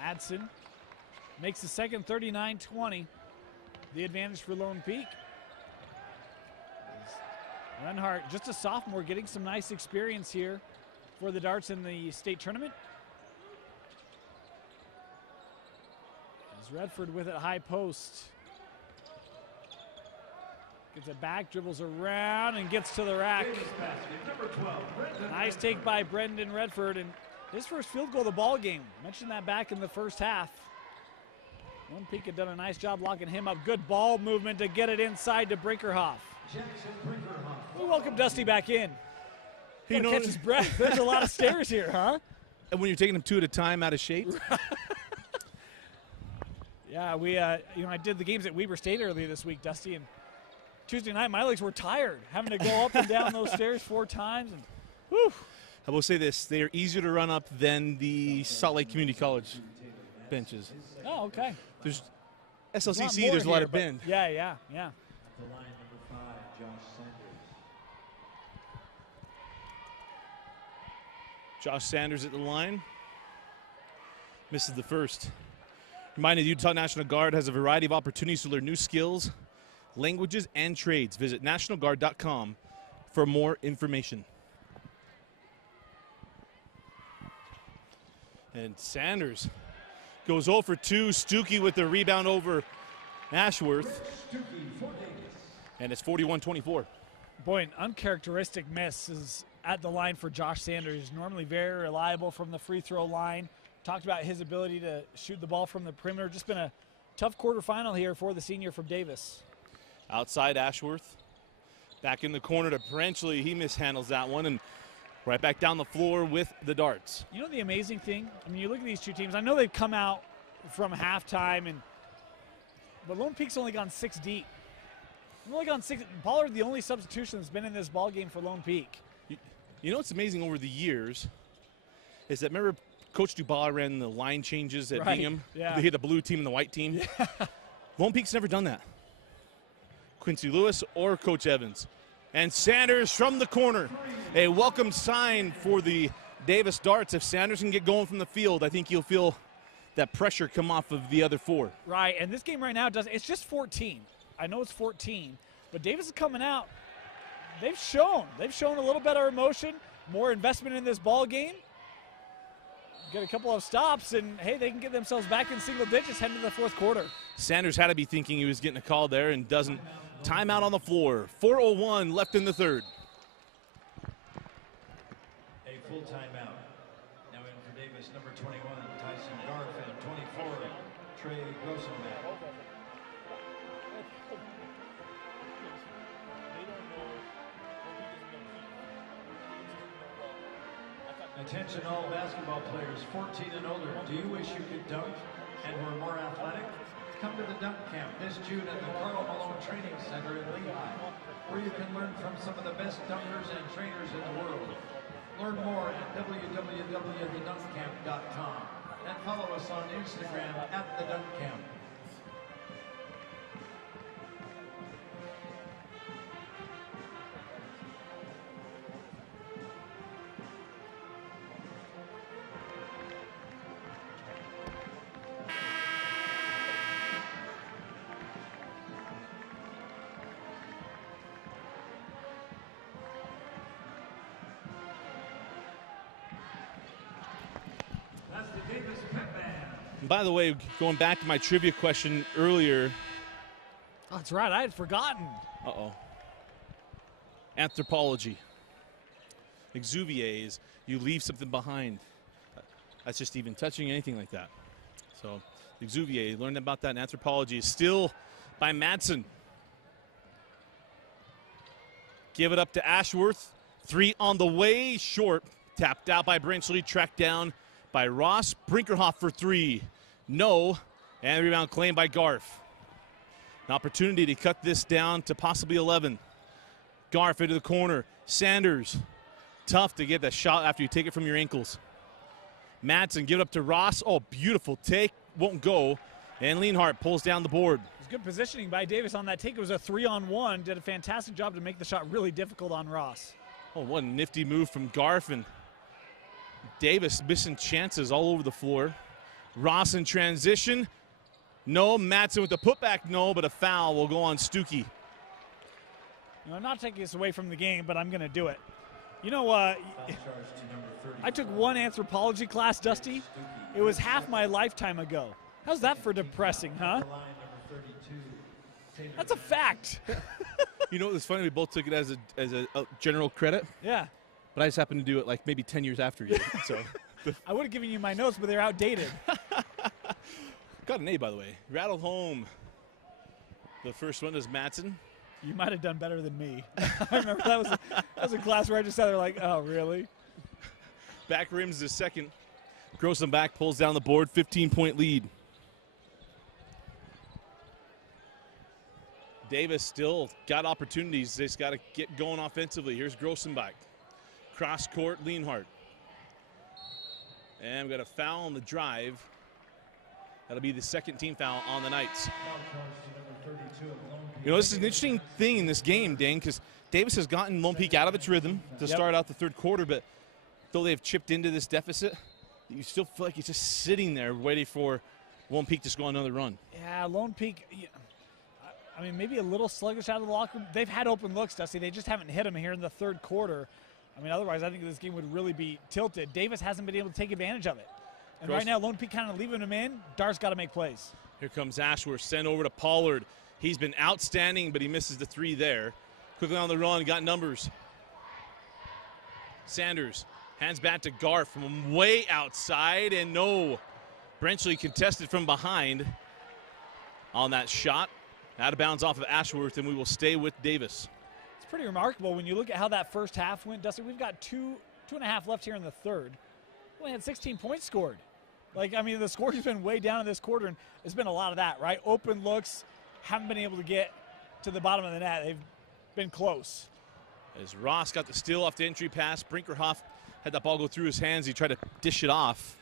Madsen makes the second 39-20. The advantage for Lone Peak. Renhart, just a sophomore, getting some nice experience here for the darts in the state tournament. As Redford with it high post. Gets it back, dribbles around, and gets to the rack. Nice take by Brendan Redford, and his first field goal of the ball game. Mentioned that back in the first half. Lone Peak had done a nice job locking him up. Good ball movement to get it inside to Brinkerhoff. We welcome Dusty back in. He catch his breath. There's a lot of stairs here, huh? And when you're taking them two at a time out of shape. Yeah, we I did the games at Weber State earlier this week, Dusty, and Tuesday night my legs were tired having to go up and down those stairs 4 times. And whew. I will say this: they are easier to run up than the Salt Lake Community College benches. Oh, okay. There's SLCC. There's a lot of bend. Yeah. The line number 5, Josh Sanders. Josh Sanders at the line. Misses the first. Reminded Utah National Guard has a variety of opportunities to learn new skills, languages, and trades. Visit nationalguard.com for more information. And Sanders goes 0 for 2. Stuckey with the rebound over Ashworth. And it's 41-24. Boy, an uncharacteristic miss is at the line for Josh Sanders. He's normally very reliable from the free throw line. Talked about his ability to shoot the ball from the perimeter. Just been a tough quarterfinal here for the senior from Davis. Outside Ashworth. Back in the corner to Brenchley. He mishandles that one and right back down the floor with the darts. You know the amazing thing? I mean, you look at these two teams. I know they've come out from halftime, but Lone Peak's only gone 6 deep. They've only gone 6. Pollard, the only substitution that's been in this ball game for Lone Peak. You know what's amazing over the years is that, remember Coach Dubois ran the line changes at Bingham? Yeah. They hit the blue team and the white team. Yeah. Lone Peak's never done that. Quincy Lewis or Coach Evans. And Sanders from the corner. A welcome sign for the Davis Darts. If Sanders can get going from the field, I think you'll feel that pressure come off of the other 4. Right, and this game right now, it's just 14. I know it's 14, but Davis is coming out. They've shown a little better emotion, more investment in this ball game. Get a couple of stops, and hey, they can get themselves back in single digits heading to the 4th quarter. Sanders had to be thinking he was getting a call there and doesn't. Timeout on the floor. 4:01 left in the 3rd. A full timeout. Now in for Davis, number 21, Tyson Garf, and 24, Trey Grossenbach. Attention all basketball players 14 and older. Do you wish you could dunk and were more athletic? Come to the dunk camp this June at the Carl Malone Training Center in Lehigh, where you can learn from some of the best dunkers and trainers in the world. Learn more at www.thedunkcamp.com and follow us on Instagram at The Dunk Camp. By the way, going back to my trivia question earlier. Oh, that's right. I had forgotten. Uh-oh. Anthropology. Exuvier is you leave something behind. That's just even touching anything like that. So, Exuvier, learned about that in anthropology. Is still by Madsen. Give it up to Ashworth. 3 on the way. Short. Tapped out by Brenchley. Tracked down by Ross. Brinkerhoff for 3. No. And rebound claimed by Garf. An opportunity to cut this down to possibly 11. Garf into the corner. Sanders. Tough to get that shot after you take it from your ankles. Madsen give it up to Ross. Oh, beautiful take. Won't go. And Lienhart pulls down the board. It was good positioning by Davis on that take. It was a 3-on-1. Did a fantastic job to make the shot really difficult on Ross. Oh, what a nifty move from Garf. And Davis missing chances all over the floor. Ross in transition. No. Madsen with the putback. No, but a foul will go on Stuckey. You know, I'm not taking this away from the game, but I'm going to do it. You know, I took one anthropology class, Dusty. It was half my lifetime ago. How's that for depressing, huh? That's a fact. You know, it's funny. We both took it as a general credit. Yeah. But I just happened to do it like maybe 10 years after you. So I would have given you my notes, but they're outdated. Got an A, by the way. Rattled home. The first one is Madsen. You might have done better than me. I remember that was a class where I just sat there like, oh, really? Back rims the second. Grossenbach pulls down the board, 15-point lead. Davis still got opportunities. They just got to get going offensively. Here's Grossenbach. Cross court, Lienhart. And we've got a foul on the drive. That'll be the second team foul on the Knights. You know, this is an interesting thing in this game, Dane, because Davis has gotten Lone Peak out of its rhythm to start out the third quarter, but though they've chipped into this deficit, you still feel like he's just sitting there waiting for Lone Peak to go on another run. Yeah, Lone Peak, I mean, maybe a little sluggish out of the locker room. They've had open looks, Dusty. They just haven't hit them here in the third quarter. I mean, otherwise, I think this game would really be tilted. Davis hasn't been able to take advantage of it. And right now, Lone Peak kind of leaving him in. Dart's got to make plays. Here comes Ashworth, sent over to Pollard. He's been outstanding, but he misses the three there. Quickly on the run, got numbers. Sanders hands back to Garf from way outside, and no. Brenchley contested from behind on that shot. Out of bounds off of Ashworth, and we will stay with Davis. It's pretty remarkable when you look at how that first half went, Dusty. We've got two and a half left here in the third. We only had 16 points scored. Like, I mean, the score has been way down in this quarter, and it's been a lot of that, right? Open looks, haven't been able to get to the bottom of the net. They've been close. As Ross got the steal off the entry pass, Brinkerhoff had that ball go through his hands. He tried to dish it off.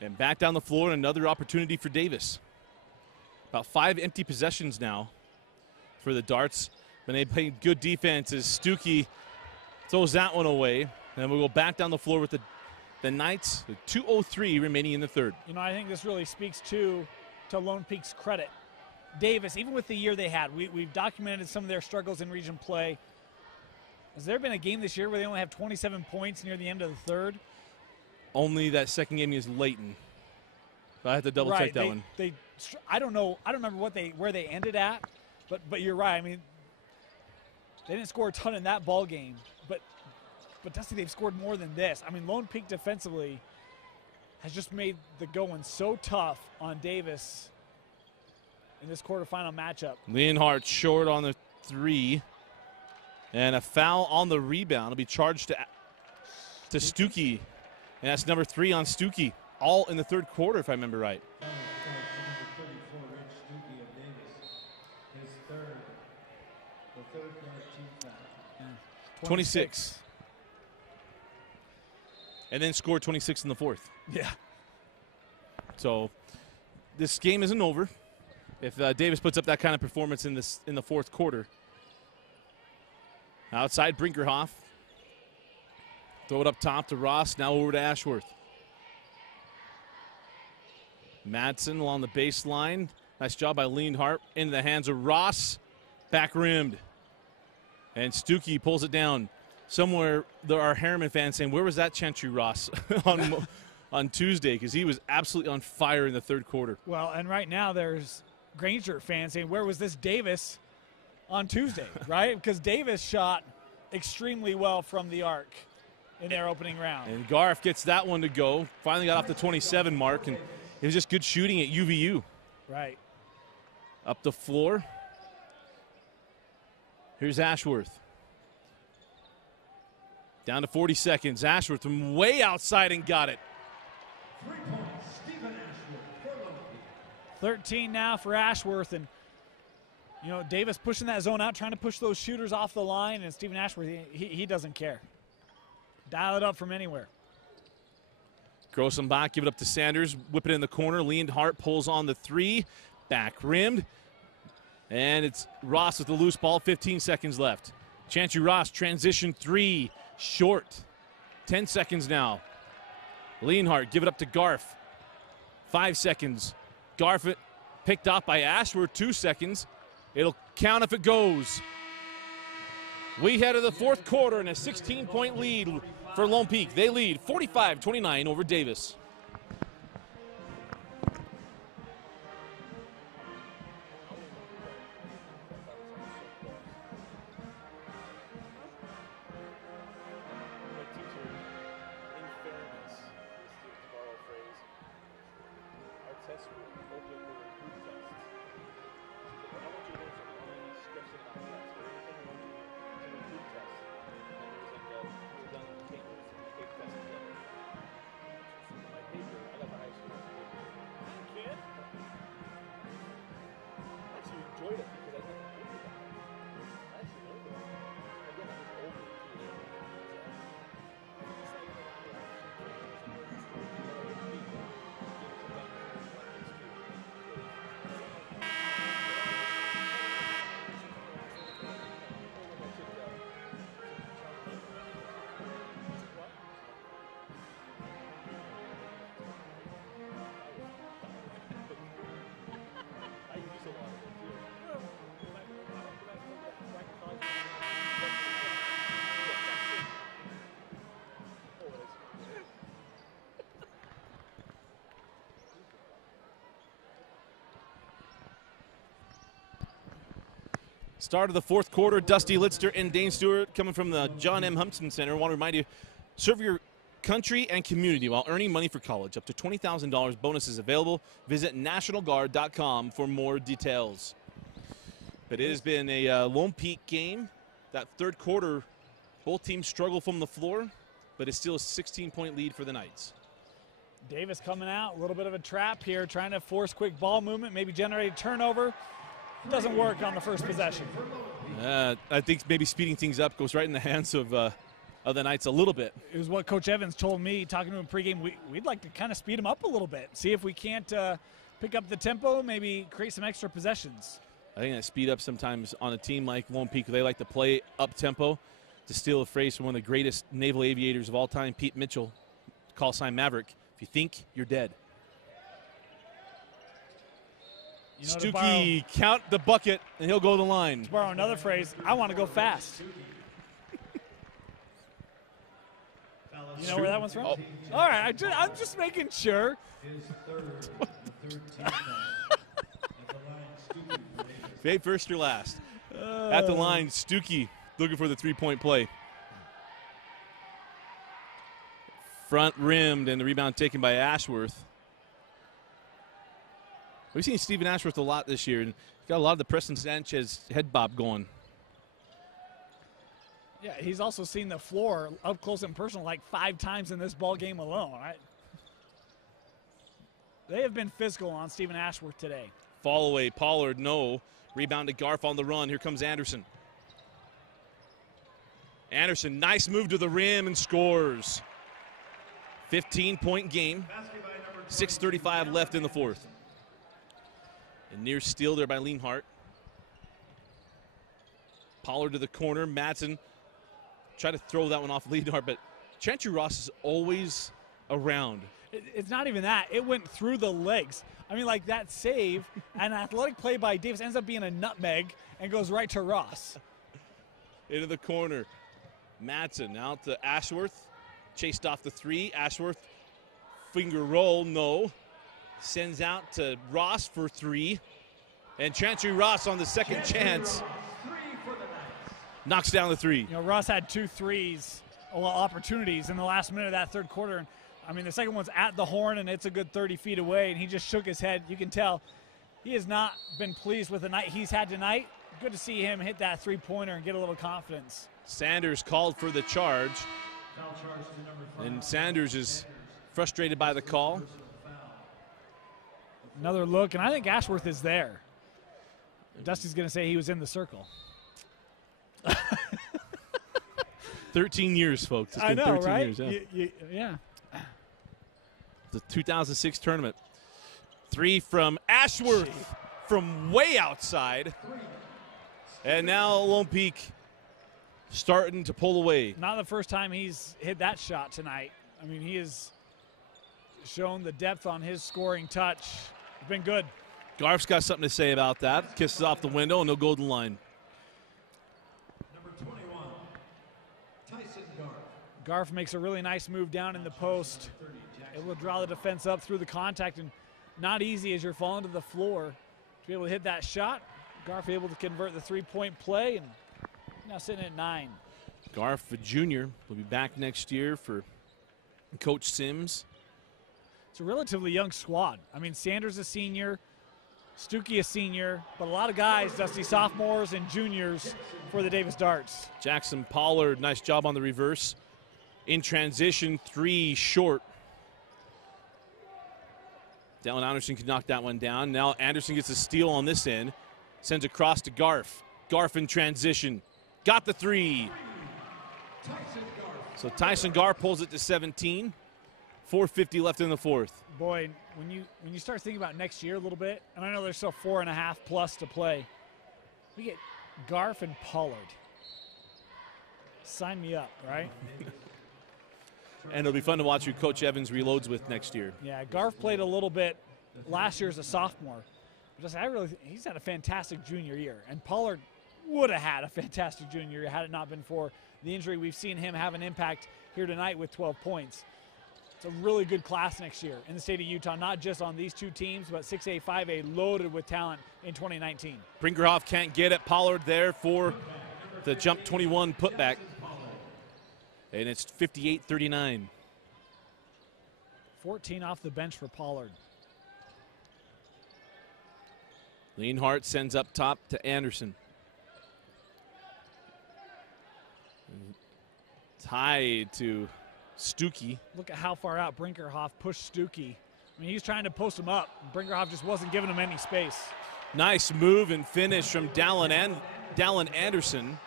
And back down the floor, another opportunity for Davis. About 5 empty possessions now for the Darts. But they played good defense as Stuckey throws that one away. And we'll go back down the floor with the Knights, with 2:03 remaining in the third. You know, I think this really speaks to Lone Peak's credit. Davis, even with the year they had, we've documented some of their struggles in region play. Has there been a game this year where they only have 27 points near the end of the third? Only that second game is Layton. But I have to double check that one. I don't know. I don't remember where they ended at, but you're right. I mean, they didn't score a ton in that ball game, but Dusty, they've scored more than this. I mean, Lone Peak defensively has just made the going so tough on Davis in this quarterfinal matchup. Lienhart short on the three, and a foul on the rebound. It'll be charged to Stuckey, and that's number 3 on Stuckey. All in the third quarter, if I remember right. 26. And then scored 26 in the fourth. Yeah. So this game isn't over. If Davis puts up that kind of performance in the fourth quarter. Outside Brinkerhoff. Throw it up top to Ross. Now over to Ashworth. Madsen along the baseline. Nice job by Lienhart. Into the hands of Ross. Back rimmed. And Stuckey pulls it down. Somewhere there are Harriman fans saying, where was that Chantry Ross on Tuesday? Because he was absolutely on fire in the third quarter. Well, and right now there's Granger fans saying, where was this Davis on Tuesday, right? Because Davis shot extremely well from the arc in their opening round. And Garf gets that one to go. Finally got off the 27 mark, and it was just good shooting at UVU. Right. Up the floor. Here's Ashworth. Down to 40 seconds. Ashworth from way outside and got it. 3 points, Stephen Ashworth. 13 now for Ashworth. And, you know, Davis pushing that zone out, trying to push those shooters off the line. And Stephen Ashworth, he doesn't care. Dial it up from anywhere. Grossenbach, give it up to Sanders. Whip it in the corner. Lienhart pulls on the three. Back rimmed. And it's Ross with the loose ball. 15 seconds left. Chantry Ross, transition three. Short. 10 seconds now. Lienhart, give it up to Garf. 5 seconds. Garfit picked off by Ashworth, 2 seconds. It'll count if it goes. We head to the fourth quarter and a 16-point lead for Lone Peak. They lead 45-29 over Davis. Start of the fourth quarter, Dusty Litster and Dane Stewart coming from the John M. Humpson Center. I want to remind you, serve your country and community while earning money for college. Up to $20,000 bonuses available. Visit nationalguard.com for more details. But it has been a Lone Peak game. That third quarter, both teams struggle from the floor, but it's still a 16-point lead for the Knights. Davis coming out, a little bit of a trap here, trying to force quick ball movement, maybe generate a turnover. Doesn't work on the first possession. I think maybe speeding things up goes right in the hands of the Knights a little bit. It was what Coach Evans told me, talking to him pregame. We'd like to kind of speed him up a little bit, see if we can't pick up the tempo, maybe create some extra possessions. I think that speed up sometimes on a team like Lone Peak, they like to play up-tempo. To steal a phrase from one of the greatest naval aviators of all time, Pete Mitchell, call sign Maverick, if you think, you're dead. You know, Stuckey, count the bucket, and he'll go to the line. To borrow another phrase, I want to go fast. You know where that one's from? Oh. All right, I'm just making sure. Fade first or last. At the line, Stuckey looking for the three-point play. Front rimmed, and the rebound taken by Ashworth. We've seen Stephen Ashworth a lot this year, and got a lot of the Preston Sanchez head bob going. Yeah, he's also seen the floor up close and personal like 5 times in this ball game alone, right? They have been physical on Stephen Ashworth today. Fall away, Pollard, no. Rebound to Garf on the run. Here comes Anderson. Anderson, nice move to the rim and scores. 15-point game. 6:35 left in the fourth. And near steal there by Lienhart. Pollard to the corner. Madsen tried to throw that one off Lienhart, but Chantry Ross is always around. It's not even that. It went through the legs. I mean, like that save, an athletic play by Davis ends up being a nutmeg and goes right to Ross. Into the corner. Madsen out to Ashworth. Chased off the three. Ashworth, finger roll, no. Sends out to Ross for three. And Chantry Ross on the second chance knocks down the three. You know, Ross had 2 threes, opportunities in the last minute of that third quarter. And I mean, the second one's at the horn, and it's a good 30 feet away, and he just shook his head. You can tell he has not been pleased with the night he's had tonight. Good to see him hit that three-pointer and get a little confidence. Sanders called for the charge. And Sanders is frustrated by the call. Another look, and I think Ashworth is there. Dusty's going to say he was in the circle. 13 years, folks. It's been I know, 13 right? years, yeah. The 2006 tournament. Three from Ashworth from way outside. And now Lone Peak starting to pull away. Not the first time he's hit that shot tonight. I mean, he is shown the depth on his scoring touch. It's been good. Garf's got something to say about that. Kisses off the window, and they'll go to the line. Number 21, Tyson Garf. Garf makes a really nice move down in the post, able to draw the defense up through the contact, and not easy as you're falling to the floor to be able to hit that shot. Garf able to convert the three-point play, and now sitting at 9. Garf, a junior, will be back next year for Coach Sims. It's a relatively young squad. I mean, Sanders a senior, Stuckey a senior, but a lot of guys, Dusty, sophomores and juniors for the Davis Darts. Jackson Pollard, nice job on the reverse. In transition, 3 short. Dallin Anderson can knock that one down. Now Anderson gets a steal on this end. Sends across to Garf. Garf in transition. Got the 3. So Tyson Garf pulls it to 17. 4:50 left in the fourth. Boy, when you start thinking about next year a little bit, and I know there's still 4.5 plus to play, we get Garf and Pollard. Sign me up, right? And it'll be fun to watch who Coach Evans reloads with next year. Yeah, Garf played a little bit last year as a sophomore. He's had a fantastic junior year, and Pollard would have had a fantastic junior year had it not been for the injury. We've seen him have an impact here tonight with 12 points. It's a really good class next year in the state of Utah, not just on these two teams, but 6A, 5A loaded with talent in 2019. Brinkerhoff can't get it. Pollard there for the jump 21 putback. And it's 58-39. 14 off the bench for Pollard. Leanhart sends up top to Anderson. Tied to Stuckey. Look at how far out Brinkerhoff pushed Stuckey. I mean, he's trying to post him up. Brinkerhoff just wasn't giving him any space. Nice move and finish from Dallin Anderson.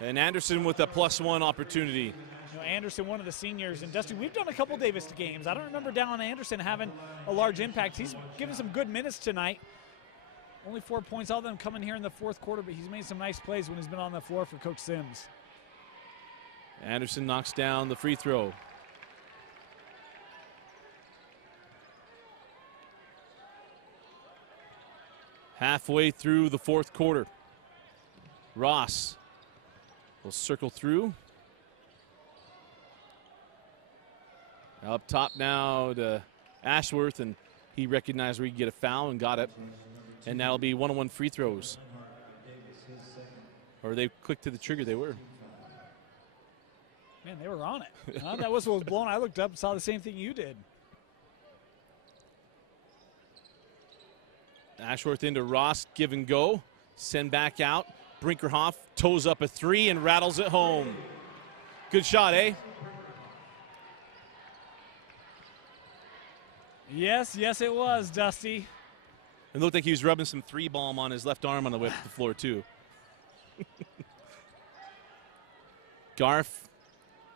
And Anderson with a +1 opportunity. You know, Anderson, one of the seniors, and Dusty, we've done a couple Davis games. I don't remember Dallin Anderson having a large impact. He's given some good minutes tonight. Only 4 points, all of them coming here in the fourth quarter, but he's made some nice plays when he's been on the floor for Coach Sims. Anderson knocks down the free throw. Halfway through the fourth quarter. Ross will circle through. Up top now to Ashworth, and he recognized where he could get a foul and got it. And that'll be 1-on-1 free throws. Or they clicked to the trigger, they were. Man, they were on it. That whistle was blown. I looked up and saw the same thing you did. Ashworth into Ross, give and go. Send back out. Brinkerhoff toes up a 3 and rattles it home. Good shot, eh? Yes, it was, Dusty. It looked like he was rubbing some 3 balm on his left arm on the way up the floor, too. Garf,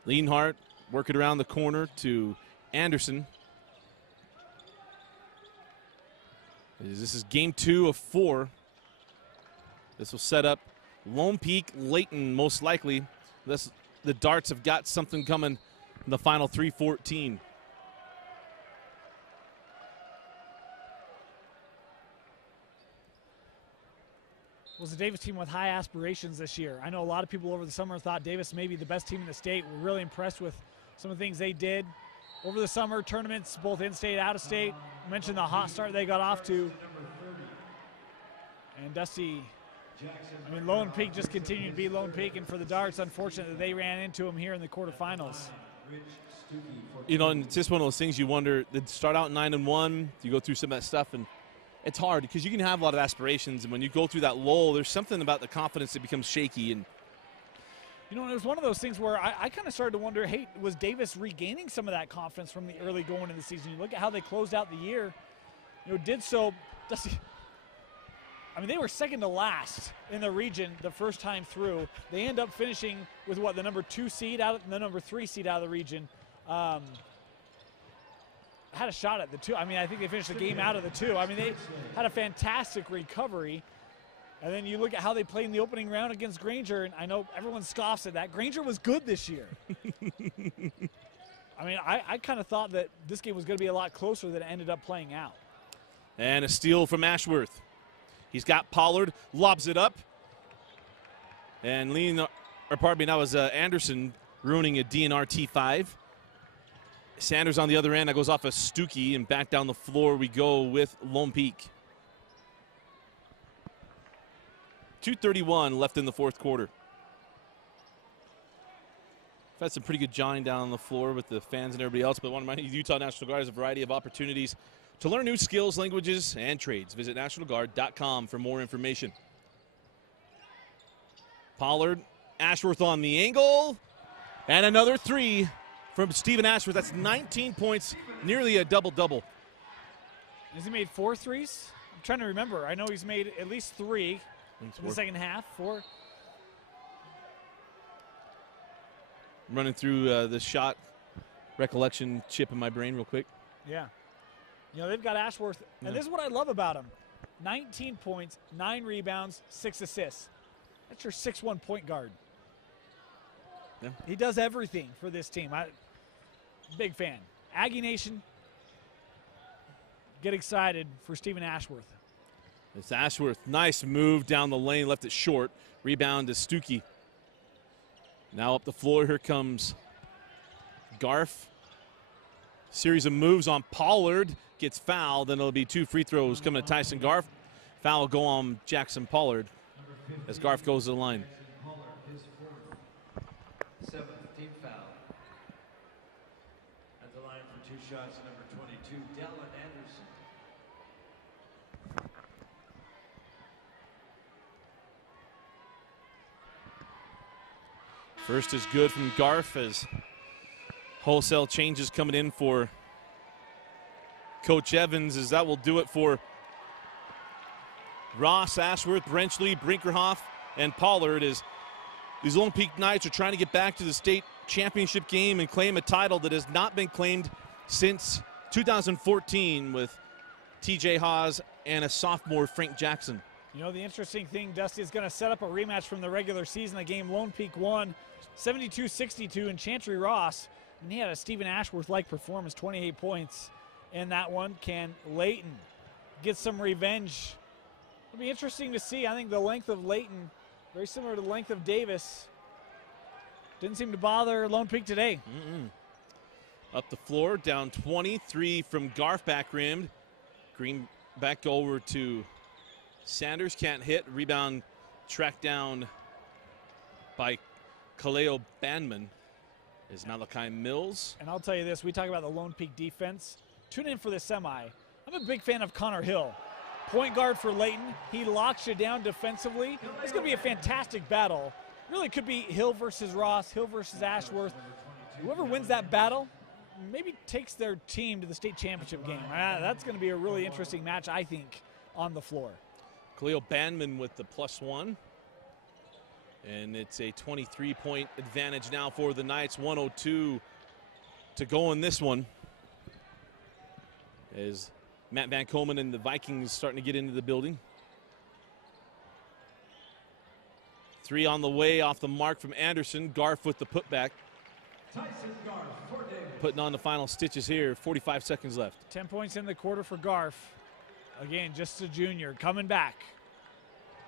Leanhart, work it around the corner to Anderson. This is game 2 of 4. This will set up Lone Peak, Layton, most likely. The Darts have got something coming in the final 3:14. Was a Davis team with high aspirations this year. I know a lot of people over the summer thought Davis may be the best team in the state. We're really impressed with some of the things they did over the summer tournaments, both in-state, out-of-state. I mentioned the hot start they got off to. And Dusty, I mean, Lone Peak just continued to be Lone Peak, and for the Darts, unfortunate that they ran into them here in the quarterfinals. You know, and it's just one of those things you wonder, they start out 9-1, you go through some of that stuff, and it's hard because you can have a lot of aspirations, and when you go through that lull, there's something about the confidence that becomes shaky. And you know, it was one of those things where I kind of started to wonder, hey, was Davis regaining some of that confidence from the early going into the season? You look at how they closed out the year, you know, did so. I mean, they were second to last in the region the first time through. They end up finishing with what, the number 2 seed out and the number 3 seed out of the region. Had a shot at the 2. I mean, I think they finished the game out of the 2. I mean, they had a fantastic recovery. And then you look at how they played in the opening round against Granger, and I know everyone scoffs at that. Granger was good this year. I mean, I kind of thought that this game was going to be a lot closer than it ended up playing out. And a steal from Ashworth. He's got Pollard, lobs it up. And that was Anderson ruining a DNR T5. Sanders on the other end. That goes off a Stuckey, and back down the floor we go with Lone Peak. 2:31 left in the fourth quarter. We've had some pretty good jawing down on the floor with the fans and everybody else, but I want to remind you, Utah National Guard has a variety of opportunities to learn new skills, languages, and trades. Visit nationalguard.com for more information. Pollard, Ashworth on the angle, and another three from Stephen Ashworth. That's 19 points, nearly a double-double. Has he made 4 threes? I'm trying to remember. I know he's made at least 3 in the second half. 4. I'm running through the shot recollection chip in my brain real quick. Yeah. You know, they've got Ashworth, and this is what I love about him. 19 points, 9 rebounds, 6 assists. That's your 6'1" point guard. Yeah. He does everything for this team. Big fan. Aggie Nation, get excited for Stephen Ashworth. It's Ashworth. Nice move down the lane, left it short. Rebound to Stuckey. Now up the floor, here comes Garf. Series of moves on Pollard. Gets fouled, then it'll be 2 free throws coming to Tyson Garf. Foul will go on Jackson Pollard as Garf goes to the line. His 4th, 7th team foul. At the line for 2 shots, number 22, Dallin Anderson. First is good from Garf as wholesale changes coming in for Coach Evans, as that will do it for Ross, Ashworth, Brenchley, Brinkerhoff, and Pollard, as these Lone Peak Knights are trying to get back to the state championship game and claim a title that has not been claimed since 2014 with TJ Haas and a sophomore, Frank Jackson. You know, the interesting thing, Dusty, is going to set up a rematch from the regular season. The game Lone Peak won 72-62 in Chantry Ross, and he had a Stephen Ashworth-like performance, 28 points in that one. Can Layton get some revenge? It'll be interesting to see. I think the length of Layton, very similar to the length of Davis, didn't seem to bother Lone Peak today. Up the floor, down 23 from Garf, back rimmed. Green back over to Sanders, can't hit. Rebound tracked down by Kaleo Bandman is Malachi Mills. And I'll tell you this, we talk about the Lone Peak defense. Tune in for the semi. I'm a big fan of Connor Hill. Point guard for Layton. He locks you down defensively. It's going to be a fantastic battle. Really could be Hill versus Ross, Hill versus Ashworth. Whoever wins that battle maybe takes their team to the state championship game. That's going to be a really interesting match, I think, on the floor. Khalil Bandman with the +1. And it's a 23-point advantage now for the Knights. 1:02 to go in this one, as Matt Van Komen and the Vikings starting to get into the building. 3 on the way, off the mark from Anderson. Garf with the putback. Putting on the final stitches here. 45 seconds left. 10 points in the quarter for Garf. Again, just a junior coming back.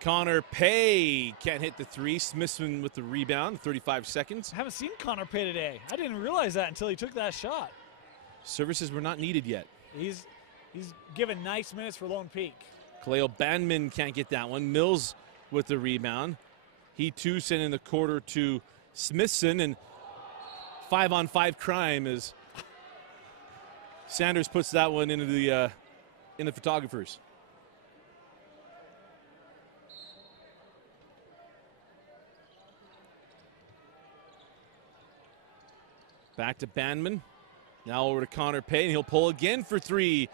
Connor Pay can't hit the 3. Smithson with the rebound. 35 seconds. I haven't seen Connor Pay today. I didn't realize that until he took that shot. Services were not needed yet. He's given nice minutes for Lone Peak. Kaleo Bandman can't get that one. Mills with the rebound. He too sent in the quarter to Smithson, and 5-on-5 crime as Sanders puts that one into the photographers. Back to Bandman. Now over to Connor Payne. He'll pull again for 3.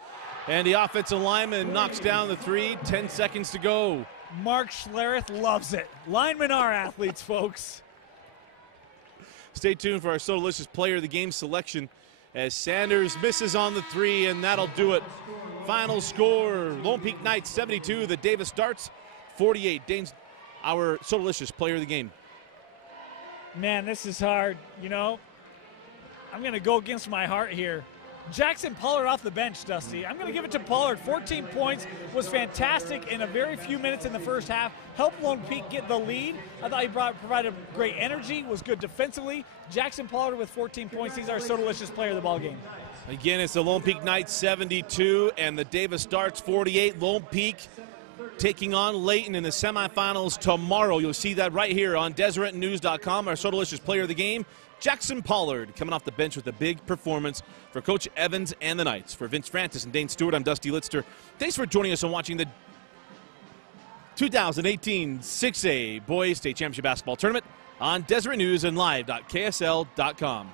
And the offensive lineman knocks down the 3. 10 seconds to go. Mark Schlereth loves it. Linemen are athletes, folks. Stay tuned for our So Delicious Player of the Game selection as Sanders misses on the 3, and that'll do it. Final score, Lone Peak Knights 72, the Davis Darts 48. Dane's our So Delicious Player of the Game. Man, this is hard, you know. I'm going to go against my heart here. Jackson Pollard off the bench, Dusty. I'm going to give it to Pollard. 14 points, was fantastic in a very few minutes in the first half. Helped Lone Peak get the lead. I thought he provided great energy, was good defensively. Jackson Pollard with 14 points. He's our So Delicious player of the ball game. Again, it's the Lone Peak Knights 72 and the Davis Darts 48. Lone Peak taking on Layton in the semifinals tomorrow. You'll see that right here on DeseretNews.com. Our So Delicious player of the game, Jackson Pollard, coming off the bench with a big performance for Coach Evans and the Knights. For Vince Francis and Dane Stewart, I'm Dusty Litster. Thanks for joining us and watching the 2018 6A Boys State Championship Basketball Tournament on Deseret News and live.ksl.com.